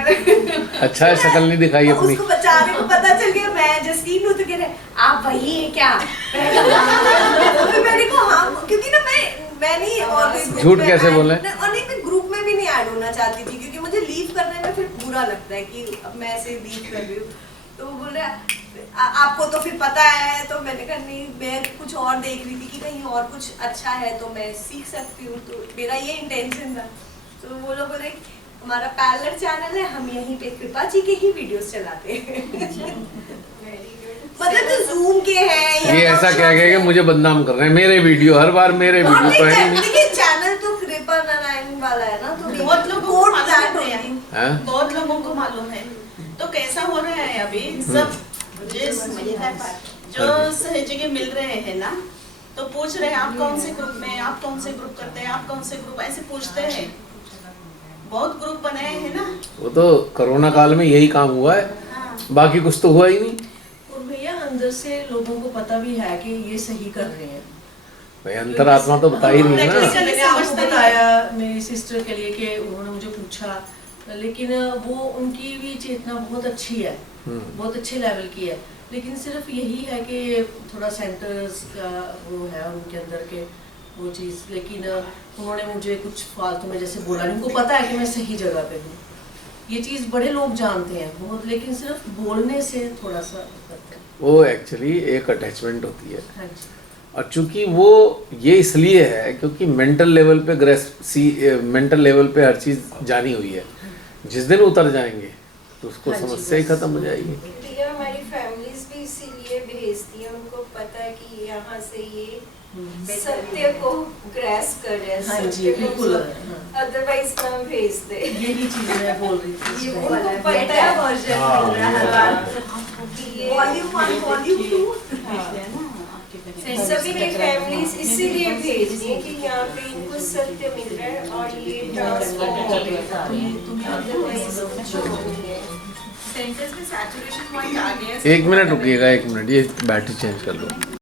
अच्छा है, शक्ल नहीं दिखाई अपनी। उसको बेचारे को पता चल गया मैं जस्टिन हूँ, तो कह रहे आप वही है क्या? तो मैंने कहा हाँ, क्योंकि ना मैं नहीं, और झूठ कैसे बोले? और नहीं, मैं ग्रुप में भी नहीं ऐड होना चाहती थी, क्योंकि मुझे लीव करने में फिर बुरा लगता है कि अब मैं ऐसे लीव कर रही हूँ। तो बोल रहे आपको तो फिर पता है, तो मैंने कहा नहीं, मैं कुछ और देख रही थी कि कहीं और कुछ अच्छा है तो मैं सीख सकती हूँ, तो मेरा ये इंटेंशन था। तो वो लोग बोले हमारा पैरेलल चैनल है, हम यहीं पे कृपा जी के ही वीडियोस चलाते हैं। मतलब तो जूम के हैं, ये ऐसा कह के मुझे बदनाम कर रहे हैं, मेरे वीडियो हर बार मेरे वीडियो तो है नहीं। देखिए चैनल तो कृपा नारायण वाला है ना, तो बहुत लोगों को मालूम है, बहुत लोगों को मालूम है। तो कैसा हो रहा है अभी सब जो सहयोगी मिल रहे हैं ना, तो पूछ रहे हैं आप कौन से ग्रुप में, आप कौन से ग्रुप करते हैं, आप कौन से ग्रुप, ऐसे पूछते हैं। बहुत ग्रुप बनाए हैं ना। वो तो कोरोना काल में यही काम हुआ है, बाकी कुछ तो हुआ ही नहीं। और भैया अंदर से लोगों को पता भी है कि ये सही कर रहे हैं, भाई अंतरात्मा तो बता ही नहीं है ना। मैंने आपको बताया मेरी सिस्टर के लिए कि उन्होंने मुझे पूछा, लेकिन वो उनकी भी चेतना बहुत अच्छी है, बहुत अच्छे लेवल की है, लेकिन सिर्फ यही है कि थोड़ा सेंटर्स का वो है उनके अंदर के वो चीज़। लेकिन उन्होंने मुझे कुछ फालतू में जैसे बोला नहीं, उनको पता है कि मैं सही जगह पे हूँ, ये चीज बड़े लोग जानते हैं बहुत, लेकिन सिर्फ बोलने से थोड़ा सा करते हैं। वो एक्चुअली एक अटैचमेंट होती है, हाँ जी। और चूंकि वो ये इसलिए है क्योंकि मेंटल लेवल पे मेंटल लेवल पे हर चीज जानी हुई है। जिस दिन उतर जाएंगे तो उसको हाँ जी, समस्या ही खत्म हो जाएगी। ये हमारी फैमिलीज भी इसीलिए भेजती है, उनको पता है कि यहाँ से ये सत्य को ग्रैस कर रहे हैं, हाँ जी, सत्य को बिल्कुल, अदरवाइज ना भेजते। यही चीज मैं बोल रही थी। ये उनको पता है वॉल्यूम 1 वॉल्यूम 2 सभी की फैमिलीज इसीलिए भेजती है कि यहाँ पे इनको सत्य मिल रहा है और ये ट्रांसफॉर्म हो गया। अदरवाइज कुछ नहीं है। सेंटेंस में सैचुरेशन पॉइंट आ गया है। 1 मिनट रुकिएगा, 1 मिनट, ये बैटरी चेंज कर लो।